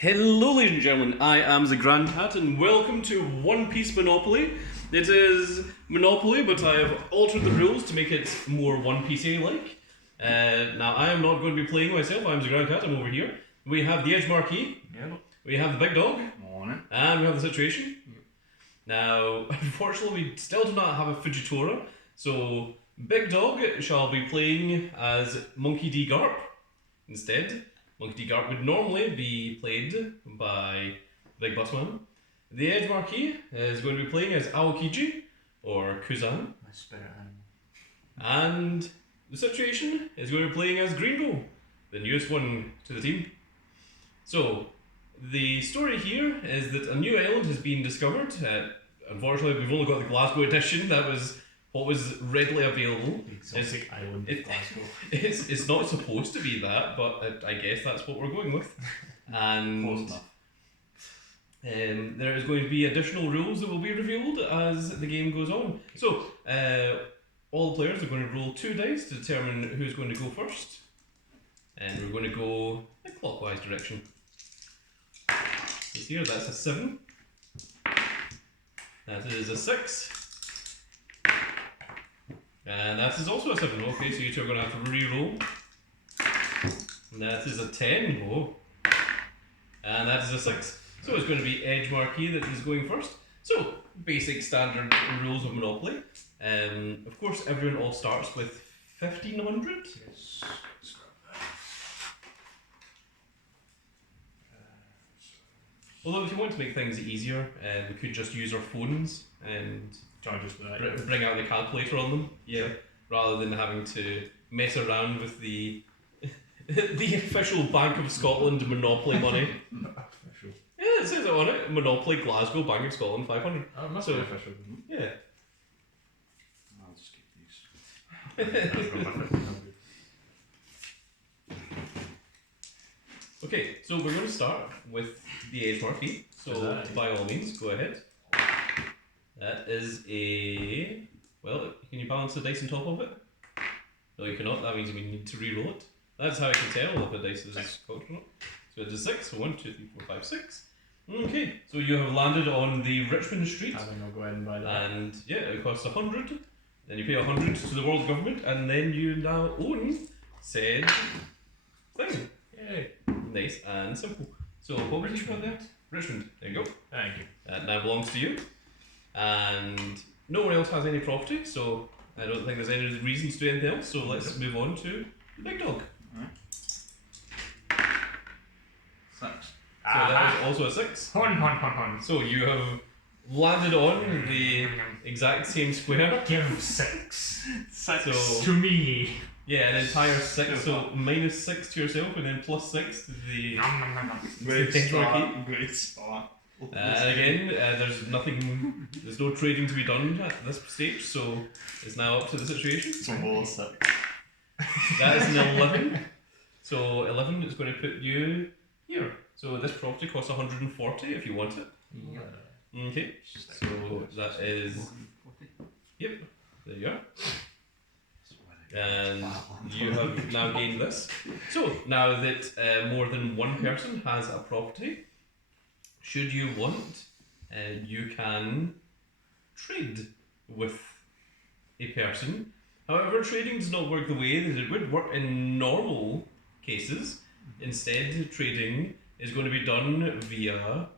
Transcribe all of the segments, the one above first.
Hello ladies and gentlemen, I am the Grand Cat and welcome to One Piece Monopoly. It is Monopoly, but I have altered the rules to make it more One Piece-like. Now I am not going to be playing myself, I am the Grand Cat, I'm over here. We have the EdgeMarquis, we have the Big Dog, Morning. and we have the Situation. Now, unfortunately we still do not have a Fujitora, so Big Dog shall be playing as Monkey D. Garp instead. Monkey D. Garp would normally be played by Big Bossman. The EdgeMarquis is going to be playing as Aokiji, or Kuzan. My spirit animal. And the Situation is going to be playing as Greenbow, the newest one to the team. So, the story here is that a new island has been discovered. Unfortunately, we've only got the Glasgow edition. That was what was readily available. The exotic island of Glasgow. It's not supposed to be that, but I guess that's what we're going with. And Close enough. there is going to be additional rules that will be revealed as the game goes on. So, all the players are going to roll 2 dice to determine who's going to go first. And we're going to go in a clockwise direction. Here, that's a 7. That is a 6. And that is also a 7. Okay, so you two are going to have to re-roll. And that is a 10. Oh. And that is a 6. So it's going to be EdgeMarquis that is going first. So, basic standard rules of Monopoly. Of course, everyone all starts with 1,500. Yes. Although if you want to make things easier, we could just use our phones and bring out the calculator on them. Yeah. Rather than having to mess around with the the official Bank of Scotland Monopoly money. Official. Yeah, it says it on it. Monopoly Glasgow Bank of Scotland 500. Oh, it must be official. Yeah. I'll just keep these. Okay, so we're going to start with the EdgeMarquis. So by all means, go ahead. That is a... Well, can you balance the dice on top of it? No, you cannot. That means we need to re-roll it. That's how I can tell if the dice is cocked or not. So it's a 6. So 1, 2, 3, 4, 5, 6. Okay, so you have landed on the Richmond Street. I think I'll go ahead and buy that. And yeah, it costs 100. Then you pay 100 to the world government, and then you now own said thing. Yay. Nice and simple. So what was you called there? Richmond. There you go. Thank you. That now belongs to you. And no one else has any property, so I don't think there's any reasons to do anything else. So let's move on to the Big Dog. Alright. 6. So that is also a 6. Hon. So you have landed on the exact same square. Give 6. 6 So- to me. Yeah, an entire 6, so minus 6 to yourself and then plus 6 to the Great EdgeMarquis. start. Great start. And again, there's no trading to be done at this stage, so it's now up to the Situation. It's almost 6. That is an 11. So 11 is going to put you here. So this property costs 140 if you want it. Okay, so that is... Yep, there you are. And you have now gained this. So now that more than one person has a property, should you want, you can trade with a person. However, trading does not work the way that it would work in normal cases. Instead, trading is going to be done via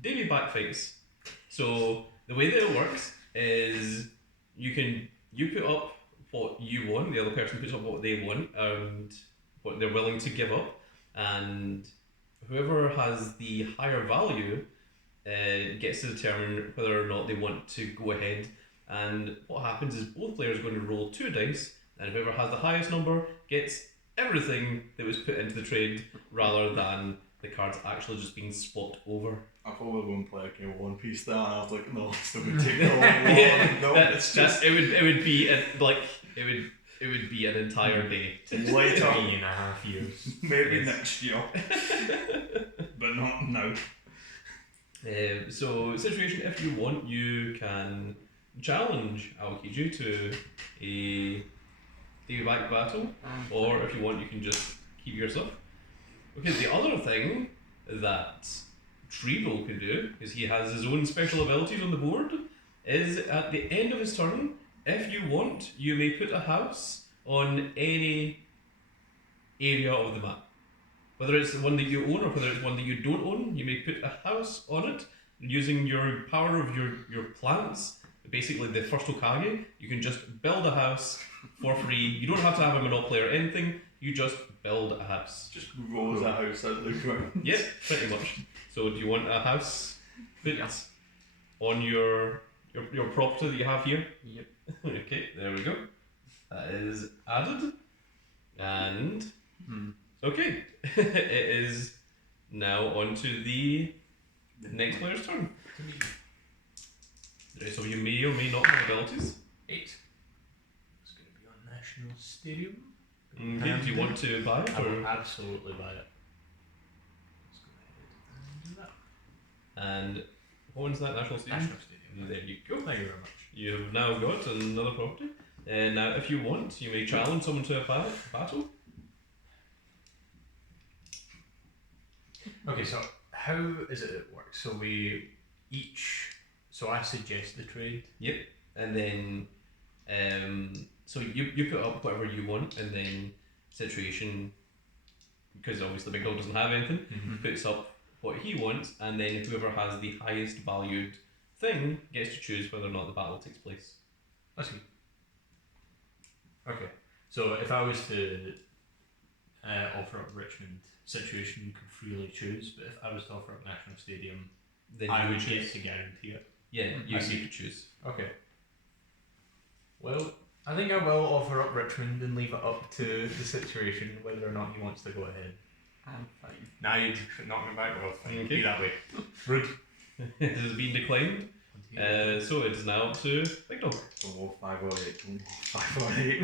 daily back fights. So the way that it works is you put up what you want, the other person puts up what they want and what they're willing to give up, and whoever has the higher value gets to determine whether or not they want to go ahead. And what happens is both players are going to roll 2 dice, and whoever has the highest number gets everything that was put into the trade rather than the cards actually just being swapped over. I thought we were going to play a game of One Piece there, and I was like, no, it's going to take a long. No, it's just... It would be an entire day. Later. 3.5 years. Maybe next year. But not now. So, Situation, if you want, you can challenge Aokiji to a back battle, or if you want, you can just keep your stuff. Okay, the other thing that Trevo can do, because he has his own special abilities on the board, is at the end of his turn, if you want, you may put a house on any area of the map. Whether it's one that you own or whether it's one that you don't own, you may put a house on it using your power of your plants. Basically, the first Hokage, you can just build a house for free. You don't have to have a monopoly or anything. You just build a house. Just rolls a house out of the ground. Yep, pretty much. So, do you want a house put on your property that you have here? Yep. Okay, there we go. That is added. And okay, it is now on to the next player's turn. The rest of you may or may not have abilities. 8. It's going to be on National Stadium. Okay, do you want to buy it? I Or? will absolutely buy it. Let's go ahead and do that. And what one's that? National Stadium? National Stadium. There you go. Thank you very much. You have now got another property. Now, if you want, you may challenge someone to a battle. Okay, so how is it work? So we each. So I suggest the trade. Yep. And then, so you put up whatever you want, and then situation, because obviously Big Dog doesn't have anything, puts up what he wants, and then whoever has the highest valued thing gets to choose whether or not the battle takes place. That's good. Okay, so if I was to offer up Richmond, situation you could freely choose, but if I was to offer up National Stadium, Then I you would get choose. to guarantee it. Yeah, you I see. could choose. Okay. Well, I think I will offer up Richmond and leave it up to the situation whether or not he wants to go ahead. I'm fine. Now you're knocking back. Well, fine. Okay. Be that way. Rude. It has been declined. So it is now up to Big Dog. Oh, 5 or 8. 5 or 8.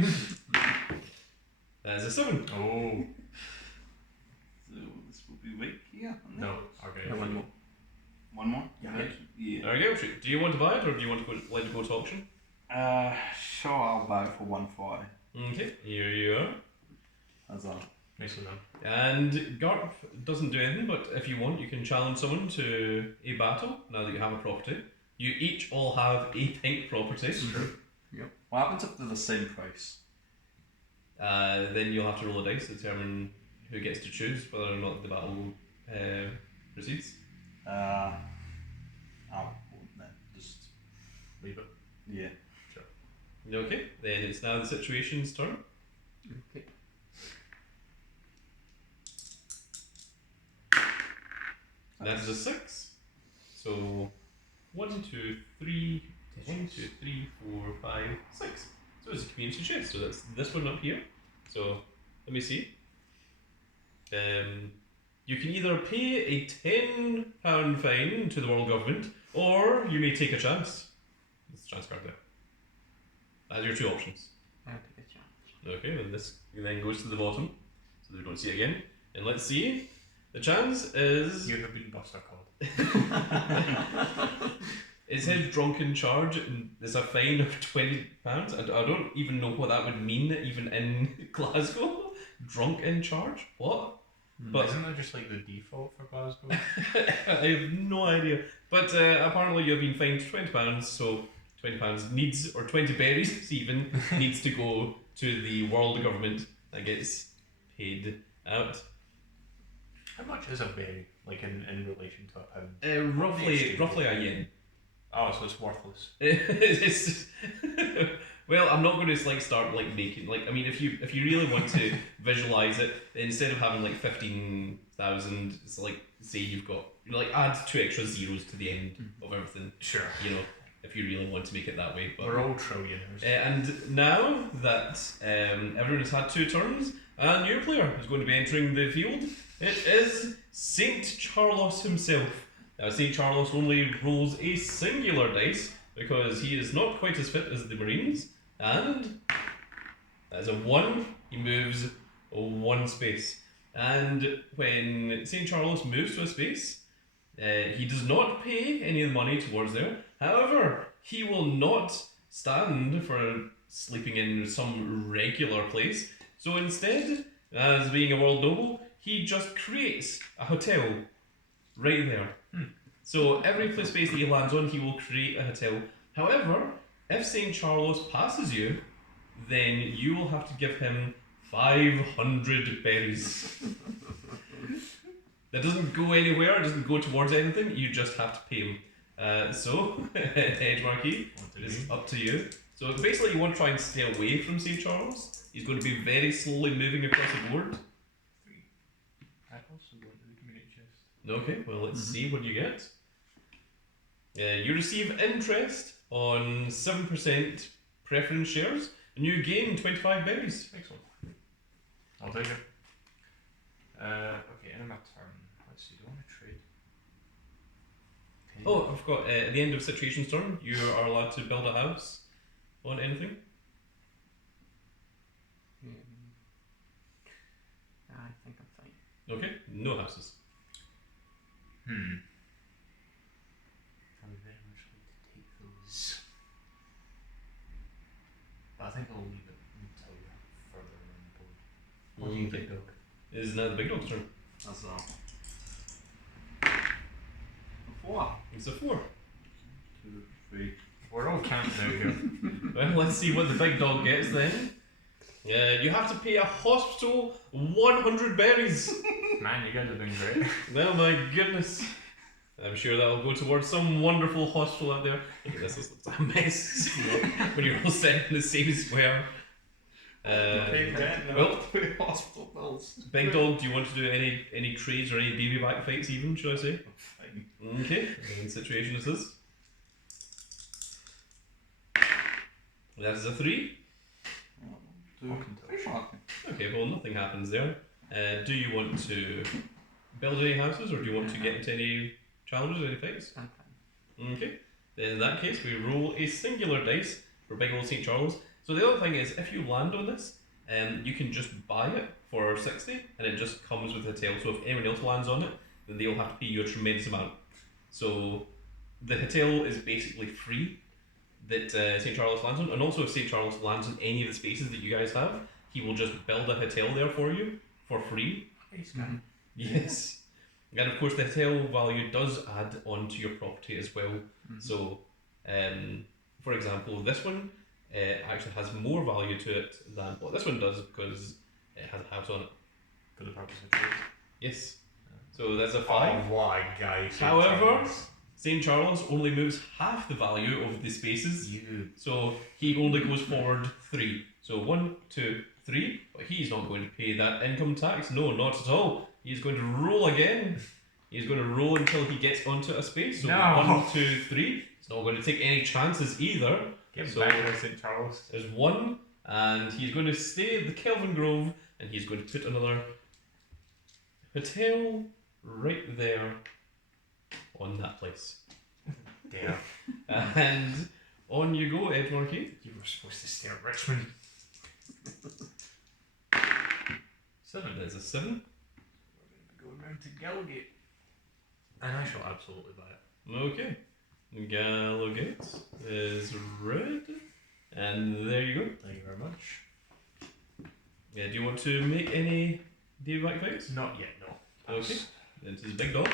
That is a 7. Oh. So this will be weak here. No. Okay. No, one more. One more? Yeah. Yeah. There we go. Do you want to buy it, or do you want to let it go to auction? Sure, I'll buy it for 1.5. Okay, here you are. That's all. Nicely done. And Garp doesn't do anything, but if you want, you can challenge someone to a battle now that you have a property. You each all have a pink property. What happens if they're the same price? Then you'll have to roll a dice to determine who gets to choose whether or not the battle proceeds. I won't then. Just, Leave it. yeah. Okay, then it's now the situation's turn. Okay. That is a 6. So 1, 2, 3, 1, 2, 3, 4, 5, 6. So it's a community chest. So that's this one up here. So let me see. You can either pay a £10 fine to the world government, or you may take a chance. There's a chance card there. That's your 2 options. I'll take a chance. Okay, then this then goes to the bottom, so we don't see it again. And let's see. The chance is. You have been Buster called. It says drunken charge, and there's a fine of £20. I don't even know what that would mean, even in Glasgow. Drunk in charge? What? But Isn't that just like the default for Glasgow? I have no idea. But apparently you've been fined £20, so £20 needs, or 20 berries even, needs to go to the world government that gets paid out. How much is a berry, like in relation to a pound? Roughly a yen. Oh, so it's worthless. It's just well, I'm not going to start making I mean, if you really want to visualize it, instead of having 15,000, it's say you've got add 2 extra zeros to the end of everything. Sure. If you really want to make it that way. But we're all trillionaires. and now that everyone has had 2 turns, a new player is going to be entering the field. It is Saint Charlos himself. Now, St. Charles only rolls a singular dice because he is not quite as fit as the Marines, and that is a 1. He moves 1 space. And when St. Charles moves to a space, he does not pay any of the money towards there. However, he will not stand for sleeping in some regular place. So instead, as being a world noble, he just creates a hotel right there. So every play space that he lands on, he will create a hotel. However, if St. Charles passes you, then you will have to give him 500 berries. That doesn't go anywhere, it doesn't go towards anything, you just have to pay him. So, EdgeMarquis, it's up to you. So basically you want to try and stay away from St. Charles. He's going to be very slowly moving across the board. 3. I also go into the community chest. Okay, well let's see what you get. You receive interest on 7% preference shares, and you gain 25 berries. Excellent. I'll take it. Okay, end of my turn. Let's see, do I want to trade? Okay. Oh, I forgot, at the end of Situation's turn, you are allowed to build a house on anything. I think I'm fine. Okay, no houses. I would very much like to take those. But I think I'll leave it until we're further around the board. What do you think, Dog? Is now the big dog's turn. That's a 4. It's a 4. 2, 3. We're all camped now here. Well, let's see what the big dog gets then. You have to pay a hospital 100 berries. Man, you guys have been great. Oh my goodness. I'm sure that'll go towards some wonderful hospital out there. Look at this looks like a mess. When you're all sitting in the same square. Well, Hospital bills. big dog, do you want to do any trades or any baby back fights even, should I say? Fine. Okay, and situation is this. That is a 3. Okay, well nothing happens there. Do you want to build any houses or do you want to get into any challenges, any fights? I'm fine. Okay, then in that case we roll a singular dice for big old St. Charles. So the other thing is, if you land on this, you can just buy it for 60 and it just comes with a tail. So if anyone else lands on it, then they'll have to pay you a tremendous amount. So the hotel is basically free that St. Charles lands on, and also if St. Charles lands in any of the spaces that you guys have, he will just build a hotel there for you for free. Nice guy. Yes. And of course the hotel value does add on to your property as well. So, for example, this one actually has more value to it than what this one does because it has a house on it. For the purpose of trade. Yes. So that's a 5. Oh my guys. However, St. Charles only moves half the value of the spaces. So he only goes forward 3. So 1, 2, 3. But he's not going to pay that income tax. No, not at all. He's going to roll again. He's going to roll until he gets onto a space. So No. 1, 2, 3. He's not going to take any chances either. Get So- back to St. Charles. There's 1, and he's going to stay at the Kelvin Grove, and he's going to put another hotel right there on that place. Damn. And on you go, EdgeMarquis. You were supposed to stay at Richmond. 7. There's a 7. We're going to be going round to Gallowgate. And I shall absolutely buy it. Okay. Gallowgate is red. And there you go. Thank you very much. Yeah, do you want to make any day back fights? Not yet, no. Okay. This is Big Dog.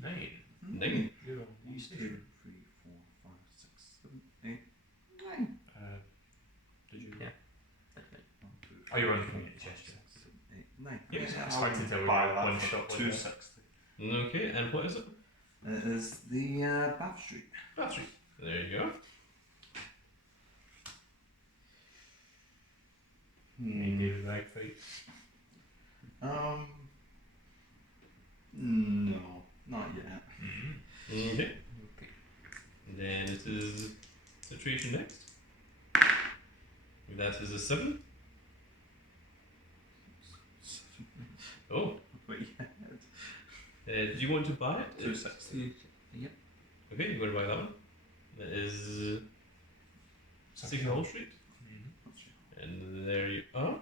9. 9. Zero. 1, 2, 3, 4, 5, 6, 7, 8, 9. Did you? Yeah. 1, 2, Oh, you're on the community chest. 7, 8, 9. Yep. I expected to buy buy that one for shot. 260. Okay, and what is it? It is the Bath Street. Bath Street. There you go. Any David Rag fights? No, not yet. Okay. Then it is Situation next. That is a 7. 7. Oh. Wait, Do you want to buy it? 260. Yep. Okay, you're going to buy that one. That is City Hall Street. And there you are.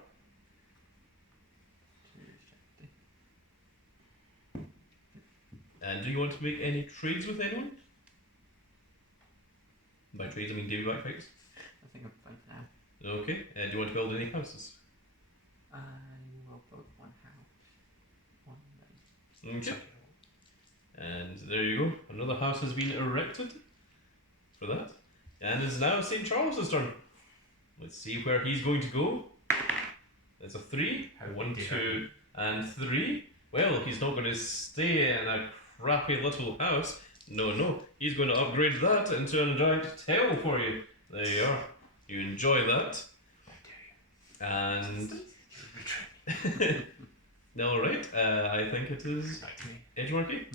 250. And do you want to make any trades with anyone? By trades, I mean daily back fights. I think I'm fine for now. Okay. Do you want to build any houses? I will build one house. Okay. And there you go. Another house has been erected for that. And it's now St. Charles's turn. Let's see where he's going to go. It's a 3. How 1, dare 2, and 3. Well, he's not going to stay in a crappy little house. No. He's going to upgrade that into a giant tail for you. There you are. You enjoy that. And... Alright, I think it is Back to me. EdgeMarquis.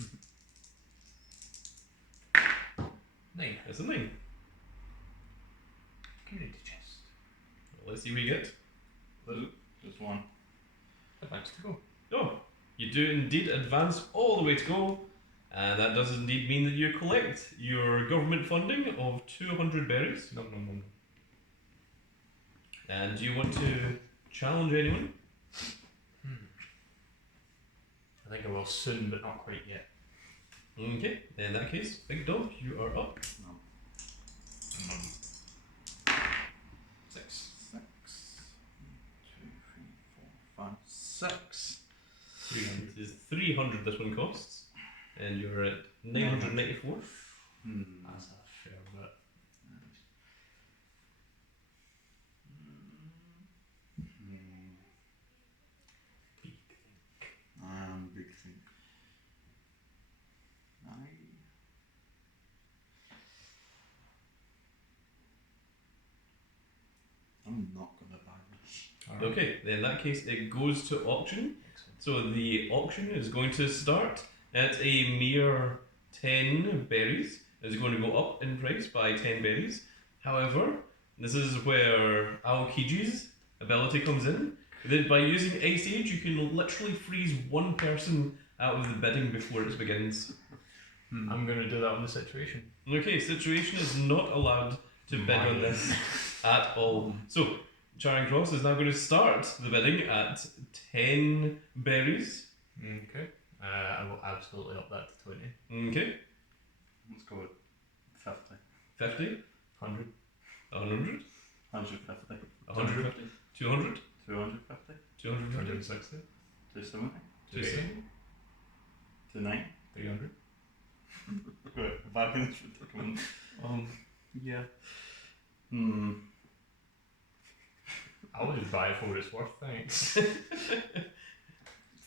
9. It's a 9. Community chest. Let's see what you get. Just one. Advance to go. Oh, you do indeed advance all the way to go, and that does indeed mean that you collect your government funding of 200 berries. No. And do you want to challenge anyone? I think I will soon, but not quite yet. Okay, in that case, Big Dog, you are up. 6. 6. 1, 2, 3, 4, 5, 6. 300 is 300 this one costs, and you're at 994. That's a fair bit. Big thing. I'm not gonna buy this. Alright. Okay, then in that case, it goes to auction. Excellent. So the auction is going to start at a mere 10 berries. It's going to go up in price by 10 berries. However, this is where Aokiji's ability comes in. That by using Ice Age, you can literally freeze one person out of the bidding before it begins. I'm going to do that on the situation. Okay, situation is not allowed to bid on this at all. So, Charing Cross is now going to start the bidding at 10 berries. Okay. I will absolutely up that to 20. Okay, Let's go with 50. 50, 100. 100, 150. 150, 200, 250. 250, 260. 270. 270. 290. 300. Right, back in this predicament. Yeah. I'll just buy it for what it's worth, thanks.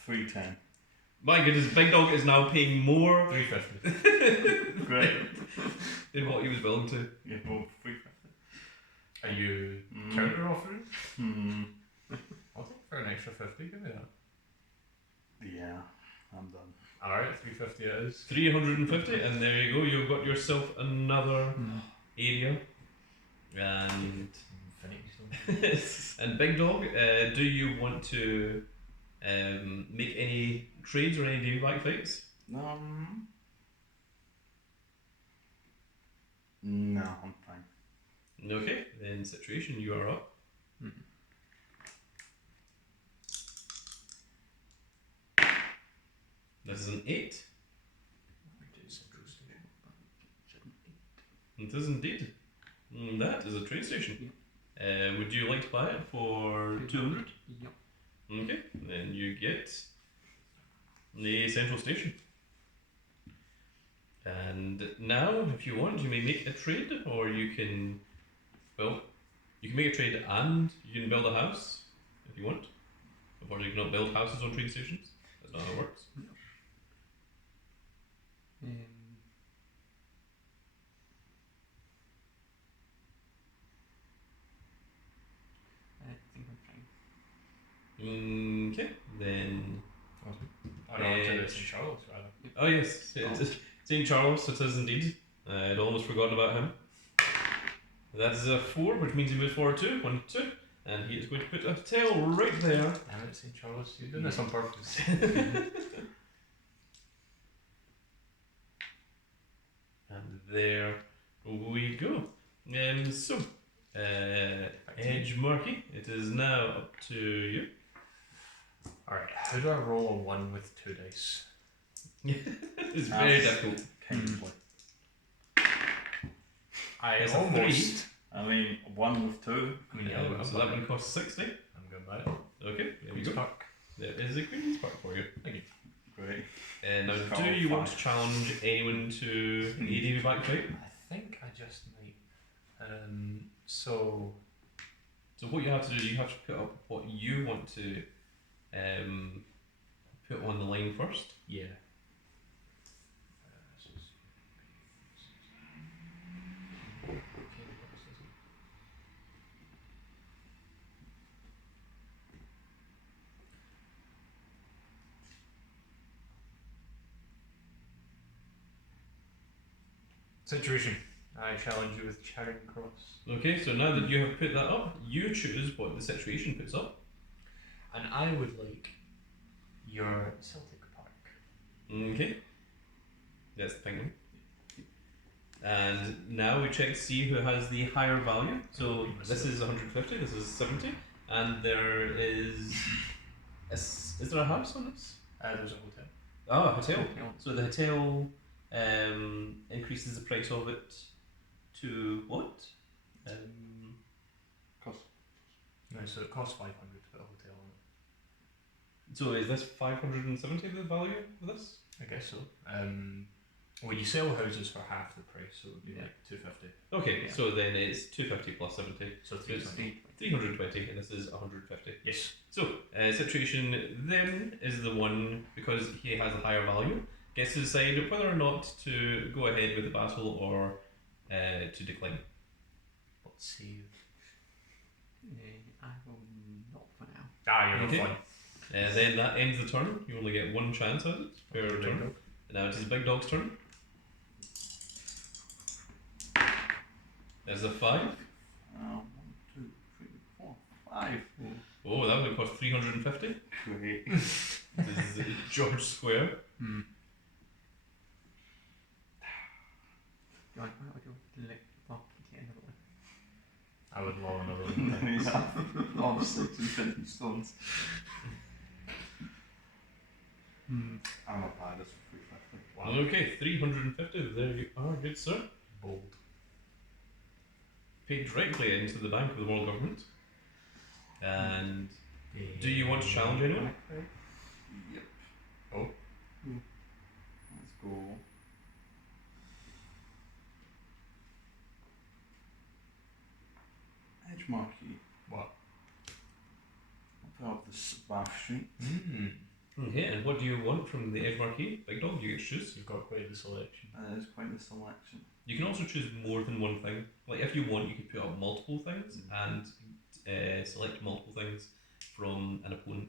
310. My goodness, Big Dog is now paying more 350. Great. than what he was willing to. Yeah, well, 350. Are you counter offering? I'll take it for an extra 50, give me that. Yeah, I'm done. Alright, 350 it is. 350, and there you go, you've got yourself another area. And Infinity Stone. and Big Dog, do you want to make any trades or any dayback fights? No, I'm fine. Okay, then situation, you are up. This is an 8. It is indeed. That is a train station. Would you like to buy it for 200? Yep. Okay, then you get the central station. And now, if you want, you may make a trade, or you can, well, you can make a trade and you can build a house if you want. Unfortunately, you cannot build houses on train stations. That's not how it works. I think I'm fine. Okay, then. Oh no, I'm to St. Charles rather. Oh yes, it's St. Charles, it is indeed. I'd almost forgotten about him. That is a 4, which means he moves forward 2, 1, 2, and he is going to put a tail right there. Damn it, St. Charles, you're doing this on purpose. And there we go. So, EdgeMarquis, it is now up to you. Alright, how do I roll a 1 with 2 dice? It's very difficult. Kindly. I It's a almost. I mean, 1 with 2. I mean, yeah, I'm So that one costs 60. going to buy it. Okay, there we Queen's go. Park. There is a Queen's Park for you. Thank you. Great. Now, Cut do off you want to 5. challenge anyone to a Davy back fight? I think I just might. So So what you have to do, you have to put up what you want to put on the line first. yeah. Situation. I challenge you with Charing Cross. Okay, so now that you have put that up, you choose what the situation puts up. And I would like your Celtic Park. Okay. That's the thing. And now we check to see who has the higher value. So this is 150, this is 70, and there is there a house on this? There's a hotel. Oh, a hotel. So the hotel increases the price of it to what? Cost. No, so it costs 500 to put a hotel on it. So is this 570 the value of this? I guess so. Well, you sell houses for half the price, so it would be Yeah. like 250. Okay, Yeah. so then it's 250 plus 70. So So it's 320. 320 and this is 150. Yes. So, situation then is the one, because he has a higher value, gets to decide whether or not to go ahead with the battle or to decline. Let's see. I will not for now. Ah, you're Okay. fine. Then that ends the turn. You only get one chance at it per turn. Now it is the big dog's turn. There's a 5. 1, 2, 3, 4, 5. Oh, that would cost 350. Great. This is George Square. Do I would you like to another one? I would love another one. Yeah. Obviously, 250 stones. I'm not bad, it's 350. Wow. Okay, 350. There you are, good sir. Bold. Paid directly into the bank of the world government. And do you want to challenge anyone? Yep. Oh. Let's go. EdgeMarquis. What? I'll put up this bath street. Okay, and what do you want from the EdgeMarquis? Big dog, you get to choose. You've got quite the selection. That is quite the selection. You can also choose more than one thing. Like if you want, you can put up multiple things and select multiple things from an opponent.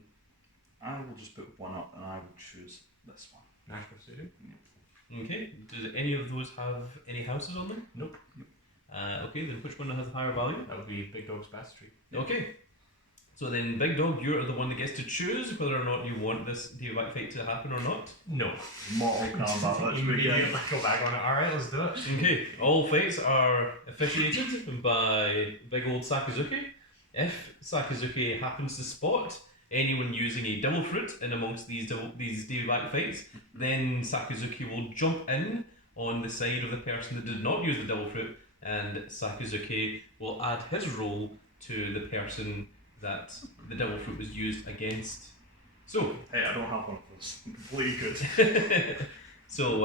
I will just put one up and I will choose this one. National Stadium? Okay, does any of those have any houses on them? Nope. Okay, then which one has a higher value? That would be Big Dog's Bath Street. Okay. So then, Big Dog, you're the one that gets to choose whether or not you want this back fight to happen or not. No. Mortal Kombat, let's begin. Immediately go back on it. Alright, let's do it. Okay, all fights are officiated by big old Sakazuki. If Sakazuki happens to spot anyone using a devil fruit in amongst these Davy back fights, then Sakazuki will jump in on the side of the person that did not use the devil fruit, and Sakazuki will add his role to the person that the devil fruit was used against. So, Hey, I don't have one of those. I'm completely good. so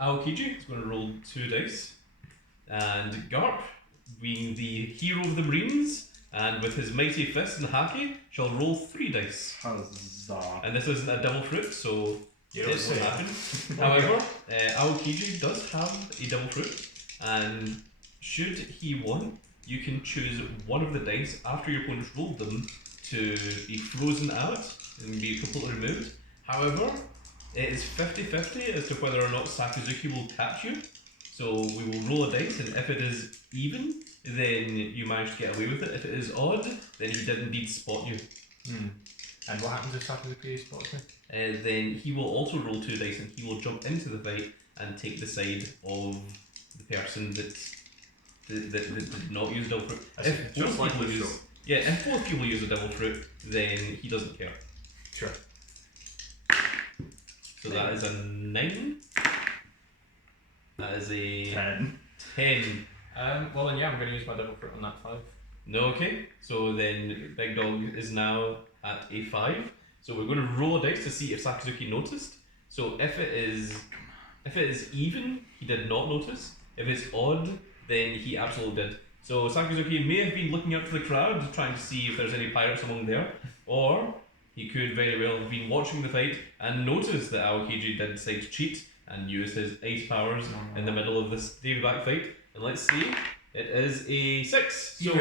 Aokiji is going to roll 2 dice, and Garp, being the hero of the Marines, and with his mighty fist and haki, shall roll 3 dice. Huzzah. And this isn't a devil fruit, so You it don't won't say. happen. However, Aokiji does have a devil fruit, and should he want, you can choose one of the dice after your opponent's rolled them to be frozen out and be completely removed. However, it is 50-50 as to whether or not Sakazuki will catch you. So we will roll a dice, and if it is even, then you manage to get away with it. If it is odd, then he did indeed spot you. And what happens if Sakazuki spots me? Then he will also roll 2 dice, and he will jump into the fight and take the side of the person that did not use devil fruit. That's If just both like people the use, show. yeah, if both people use a devil fruit, then he doesn't care. Sure. So that is a 9. That is a 10. 10. Well then yeah, I'm going to use my double fruit on that 5. No, okay. So then Big Dog is now at a 5. So we're going to roll a dice to see if Sakazuki noticed. So if it is even, he did not notice. If it's odd, then he absolutely did. So Sakazuki may have been looking up to the crowd, trying to see if there's any pirates among there, or he could very well have been watching the fight and noticed that Aokiji did decide to cheat and use his ice powers in the middle of this Davy back fight. And let's see, it is a 6. So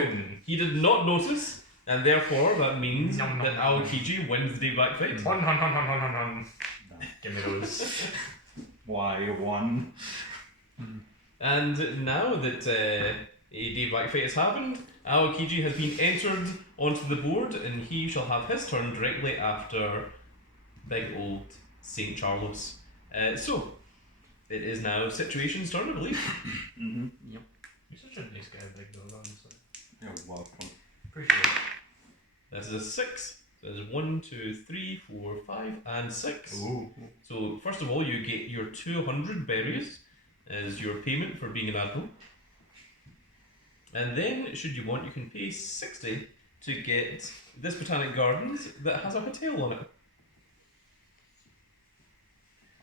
he did not notice, and therefore that means that Aokiji wins the Davy back fight. Give me those. Why 1? And now that a Davy back fight has happened, Aokiji has been entered onto the board, and he shall have his turn directly after big old St. Charles. So, it is now Situation's turn, I believe. Mm-hmm. Yep. You're such a nice guy, big dog, honestly. You're welcome. Appreciate it. This is a 6. So there's 1, 2, 3, 4, 5, and 6. Ooh. So, first of all, you get your 200 berries as your payment for being an admiral. And then, should you want, you can pay 60 to get this Botanic Gardens that has a hotel on it.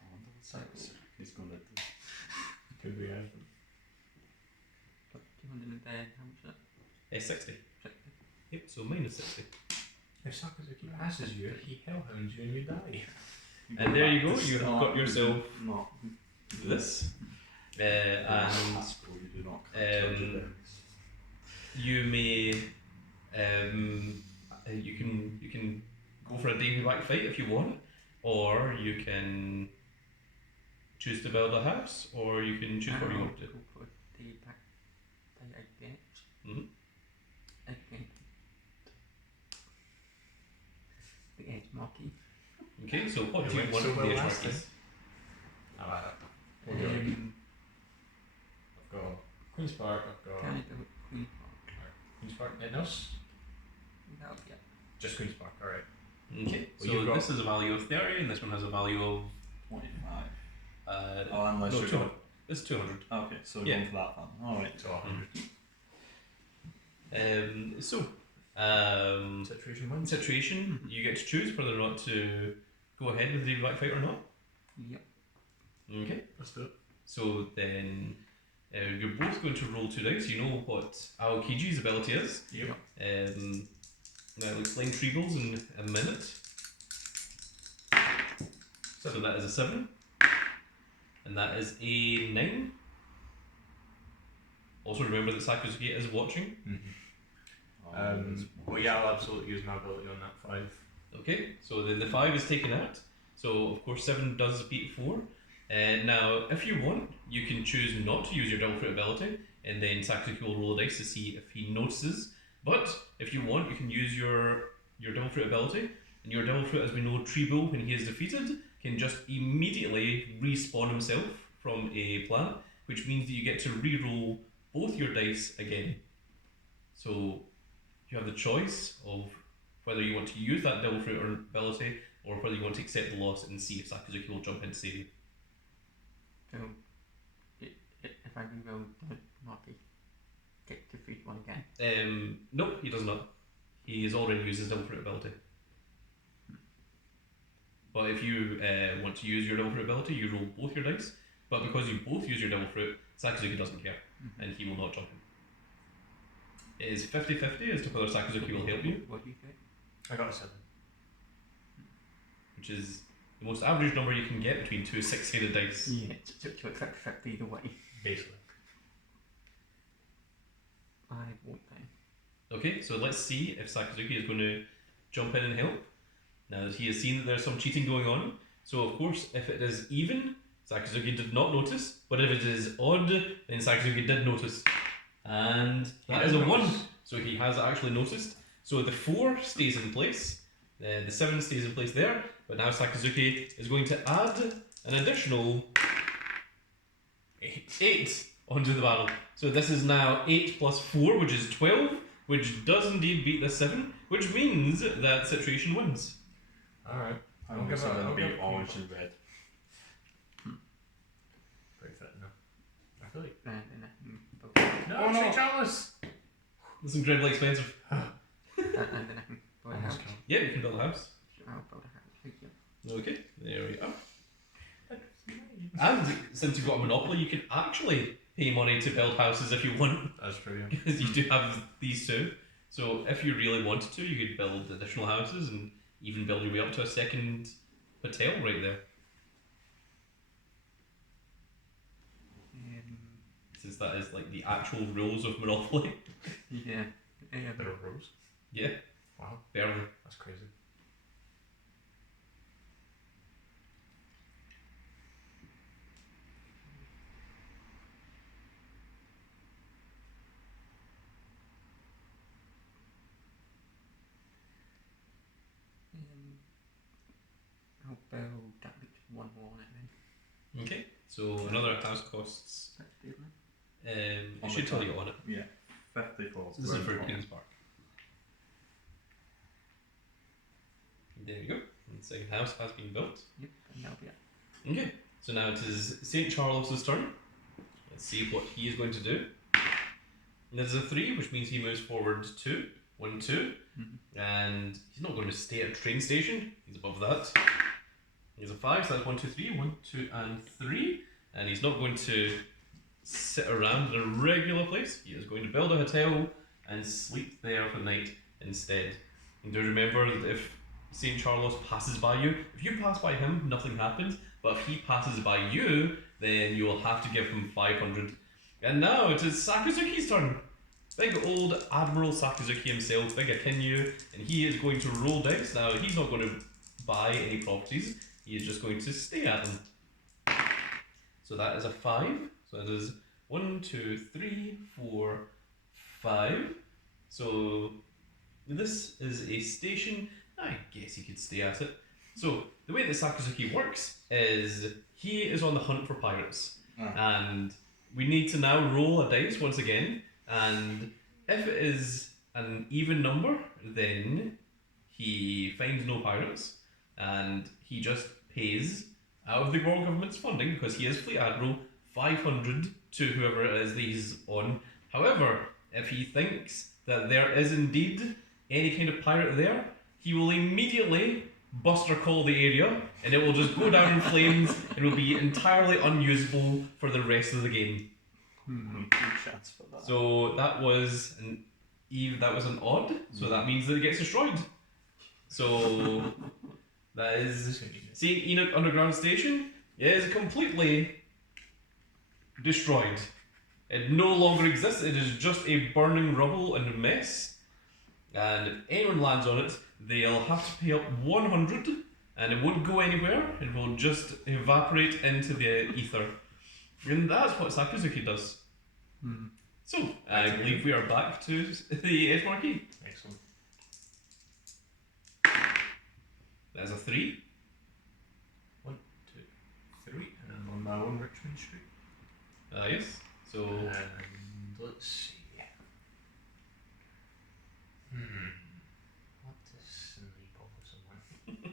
I wonder what Cyrus is going to do. Could be anything. Got 200 in there. How much is 60. that? Yep, so minus 60. If Sakazuki passes you, he hellhounds you and you die. And there you go, you have got yourself Not. this. And Haskell, you do not count 200 berries. you may you can go for a Davy back fight if you want, or you can choose to build a house, or you can choose what you want to do. Go for the back fight again. Mhm. Again. The EdgeMarquis. Okay, so what It do you went want so from well the last EdgeMarquis? I like it. What do you like? I've got Queen's Park, I've got Can I do it Queen Park? Queen's Park, anything else? No, yeah. Just Queen's Park, alright. Okay, Well, so you've got- this is a value of 30, and this one has a value of 25. uh, Oh, unless no, you're 200. This is 200. Okay, so we're Yeah. going for that one. Alright. So 100. Situation wins. Situation, you get to choose whether or not to go ahead with the Davy back fight or not. Yep. Okay. Let's do it. So then you're both going to roll 2 dice. You know what Aokiji's ability is. Yep. I'll explain Treebles in a minute. So that is a 7. And that is a 9. Also remember that Sakazuki is watching. Well, yeah, I'll absolutely use my ability on that 5. Okay, so then the 5 is taken out. So of course 7 does beat 4. Now, if you want, you can choose not to use your Devil Fruit ability, and then Sakazuki will roll a dice to see if he notices. But if you want, you can use your Devil Fruit ability, and your Devil Fruit, as we know, Treeble, when he is defeated, can just immediately respawn himself from a plant, which means that you get to re-roll both your dice again. So you have the choice of whether you want to use that Devil Fruit or ability, or whether you want to accept the loss and see if Sakazuki will jump in to save you. So, if I reroll the Marquis, get to defeat one again. Nope, he does not. He has already used his Devil Fruit ability. But if you want to use your Devil Fruit ability, you roll both your dice. But because you both use your Devil Fruit, Sakazuki doesn't care, and he will not jump in. It is 50-50 as to whether Sakazuki will help you, What do you get? I got a 7. which is the most average number you can get between 2 6-sided dice. Yeah, so it's 50 either way. Basically. I won't then. Okay, so let's see if Sakazuki is going to jump in and help. Now that he has seen that there's some cheating going on. So of course, if it is even, Sakazuki did not notice. But if it is odd, then Sakazuki did notice. And that is a 1. So he has actually noticed. So the 4 stays in place. The 7 stays in place there. But now Sakazuki is going to add an additional 8 onto the battle. So this is now 8 plus 4, which is 12, which does indeed beat the 7, which means that Situation wins. Alright. I'm going to be orange and red. Pretty fit enough. I feel like. And No, St. Charles! This is incredibly expensive. then I can buy a house. Yeah, you can build a house. Sure. I'll build a house for you. Okay, there we are. And since you've got a monopoly, you can actually pay money to build houses if you want, That's true. Yeah. because you do have these two. So if you really wanted to, you could build additional houses and even build your way up to a second hotel right there. Since that is like the actual rules of Monopoly. Yeah. There are rules. Yeah, Wow, barely. that's crazy. I'll build that makes one more on it then. Okay, so another house costs. Let's do that. It On should the tell top. you on it. Yeah. 54. So this is for Round Queen's Park. There you go. And the second house has been built. Yep, and that'll be it. Okay, so now it is St. Charles's turn. Let's see what he is going to do. And this is a 3, which means he moves forward 2. 1, 2. Mhm. And he's not going to stay at a train station. He's above that. He's a 5, so that's 1, 2, 3. 1, 2, and 3. And he's not going to sit around in a regular place. He is going to build a hotel and sleep there for the night instead. And do remember that if St. Charles passes by you, if you pass by him, nothing happens. But if he passes by you, then you will have to give him 500. And now it is Sakazuki's turn. Big old Admiral Sakazuki himself, big Akinyu, and he is going to roll dice. Now, he's not going to buy any properties, he is just going to stay at them. So that is a 5. So that is 1, 2, 3, 4, 5. So this is a station. I guess he could stay at it. So the way that Sakazuki works is he is on the hunt for pirates. And we need to now roll a dice once again. And if it is an even number, then he finds no pirates. And he just pays out of the world government's funding, because he is Fleet Admiral, 500 to whoever it is that he's on. However, if he thinks that there is indeed any kind of pirate there, he will immediately buster call the area, and it will just go down in flames and will be entirely unusable for the rest of the game. Good chance for that. So that was an odd, so that means that it gets destroyed. So that is St. Enoch Underground Station is completely destroyed. It no longer exists, it is just a burning rubble and mess. And if anyone lands on it, they'll have to pay up 100, and it won't go anywhere, it will just evaporate into the ether. And that's what Sakazuki does. So, I believe we are back to the EdgeMarquis. Excellent. That's a 3. 1, 2, 3, and I'm on my own Richmond Street. Yes. So, And let's see. What to sleep over somewhere?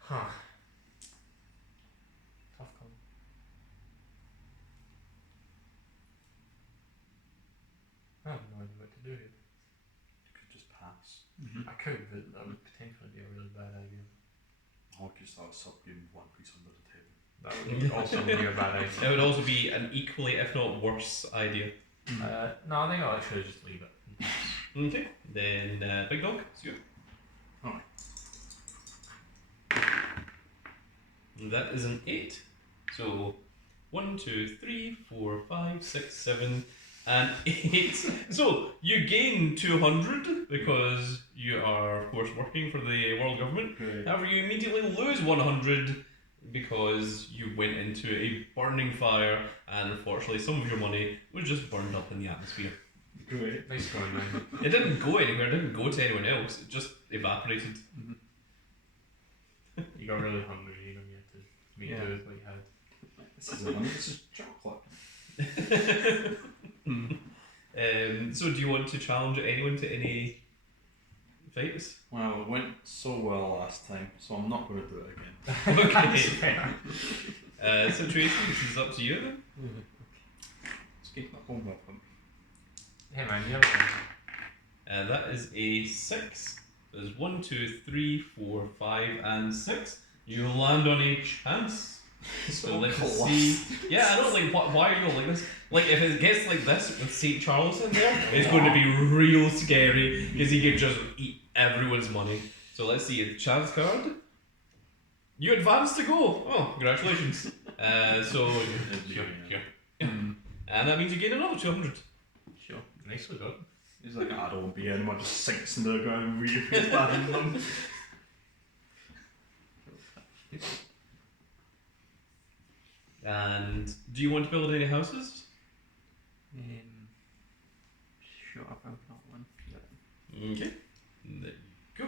Huh. Tough call. I have no idea what to do here. You could just pass. I could, but that would potentially be a really bad idea. Or you could start sub-game One Piece under the table. That would also be a bad idea. it would also be an equally, if not worse, idea. No, I think I'll actually just leave it. Okay. Then, Big Dog, it's you. Alright. That is an 8. So 1, 2, 3, 4, 5, 6, 7, and 8. So you gain 200 because you are, of course, working for the world government. Great. However, you immediately lose 100 because you went into a burning fire, and unfortunately, some of your money was just burned up in the atmosphere. Great. Nice going, man. It didn't go anywhere. It didn't go to anyone else. It just evaporated. You got really hungry, you know, you had to make do with what you had. This isn't money, this is chocolate. So do you want to challenge anyone to any fights? Well, it went so well last time, so I'm not going to do it again. Okay. Situation, this is up to you then. Let's keep my home weapon. Hey man, the other one. That is a 6. There's 1, 2, 3, 4, 5, and 6. You land on a chance. So let's see. Yeah, I don't like. Why are you like this? Like, if it gets like this with St. Charles in there, it's going to be real scary because he could just eat everyone's money. So let's see a chance card. You advance to go. Oh, congratulations. So here. And that means you gain another 200. Sure. Nicely done. He's like, I don't want to be anyone, just sinks into the ground and reappears behind them. And do you want to build any houses? Sure, I've got one. Okay. There you go.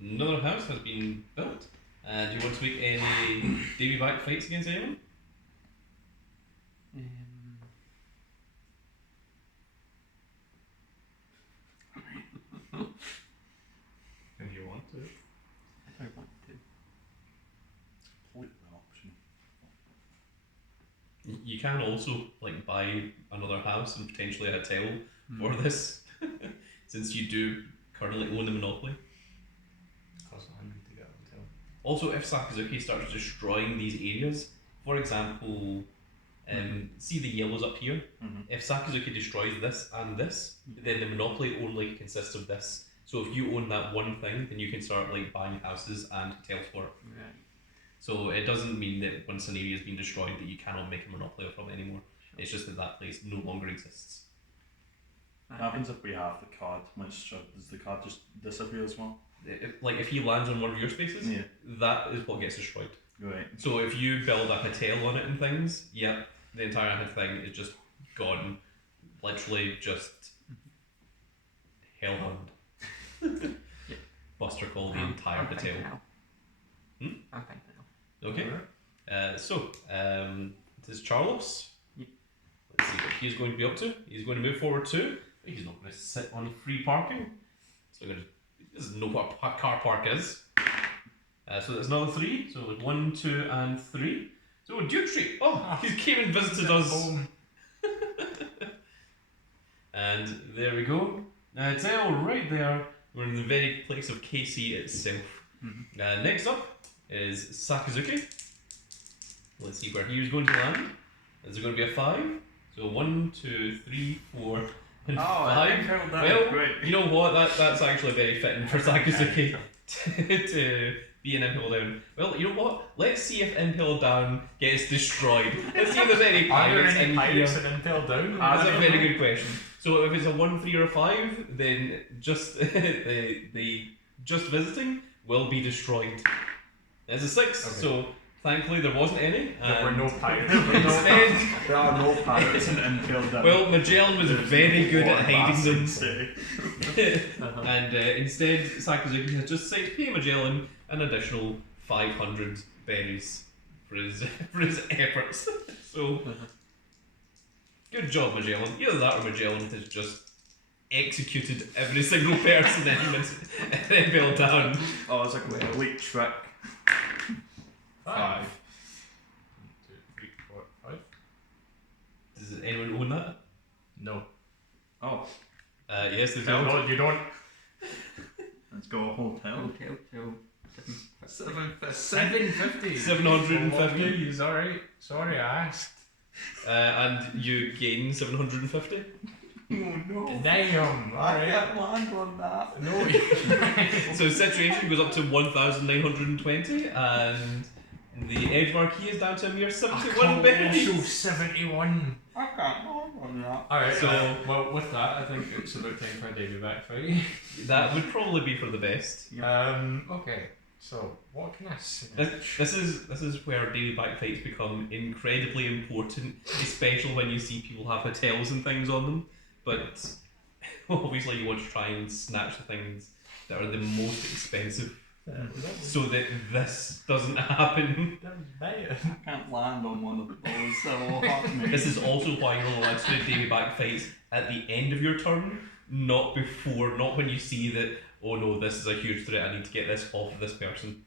Another house has been built. Do you want to make any Davy back fights against anyone? If you want to. If I want to. Completely an option. You can also like buy another house and potentially a hotel for this, since you do currently own the monopoly. Costs 100 to get a hotel. Also, if Sakazuki starts destroying these areas, for example, see the yellows up here? If Sakazuki destroys this and this, then the monopoly only consists of this. So if you own that one thing, then you can start like buying houses and hotels for it. Right. So it doesn't mean that once an area has been destroyed that you cannot make a monopoly from it anymore. It's just that that place no longer exists. What happens if we have the card? Does the card just disappear as well? Like if he lands on one of your spaces, Yeah. that is what gets destroyed. Right. So if you build a hotel on it and things, yep, the entire thing is just gone. Literally just hellhound. Buster called the entire hotel. I think now. Okay. This is Charles. Yep. Let's see what he's going to be up to. He's going to move forward too. He's not going to sit on free parking. So he doesn't know what a car park is. So there's another 3. So like 1, 2, and 3. So Duke Street. Oh, he came and visited us. And there we go. Hotel right there. We're in the very place of KC itself. Next up is Sakazuki. Let's see where he was going to land. Is there going to be a 5? So 1, 2, 3, 4, and 5. Well, great. you know what? That's actually very fitting for Sakazuki to be an Impel Down. Well, you know what? Let's see if Impel Down gets destroyed. Let's see if there's any pirates in here. in Impel Down? That's a very good question. So if it's a 1, 3, or a 5, then just the just visiting will be destroyed. There's a 6, Okay. so thankfully there wasn't any. There were no pirates. Instead, There are no pirates in Impel Down. well, Magellan was very good at hiding them. City. And instead, Sakazuki has just said, pay Magellan an additional 500 berries for his efforts. So, good job, Magellan. Either that or Magellan has just executed every single person in Impel Down. Oh, it's like a elite trick. 5. 1, 2, 3, 4, 5. Does anyone own that? No. Oh, Yes, they do. No, you don't. let's go hotel. Hotel till 750. 750. 750. He's alright. Sorry, I asked. And you gain 750. Oh no. Damn. I Alright. can't land on that. No. So situation goes up to 1,920, and the EdgeMarquis is down to a mere 71 berries. 71. I can't land on that. Alright, So- well, with that, I think it's about time for a Davy back fight. That would probably be for the best. Okay, so what can I say? This is where daily back fights become incredibly important, especially when you see people have hotels and things on them. But obviously, you want to try and snatch the things that are the most expensive, so that this doesn't happen. I can't land on one of those. That will hurt me. This is also why you're allowed to do daily back fights at the end of your turn, Not before, not when you see that, oh no, this is a huge threat, I need to get this off of this person.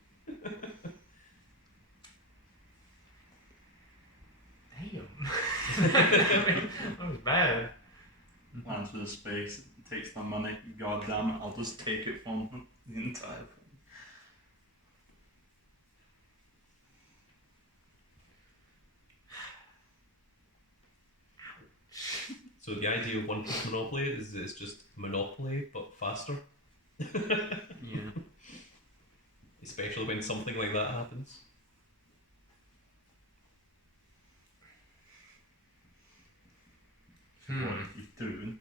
Damn. That was bad. Lands with a space, takes their money, god damn it, I'll just take it from them. The entire thing. So the idea of one-piece Monopoly is it's just Monopoly, but faster. Yeah. Especially when something like that happens. What are you doing?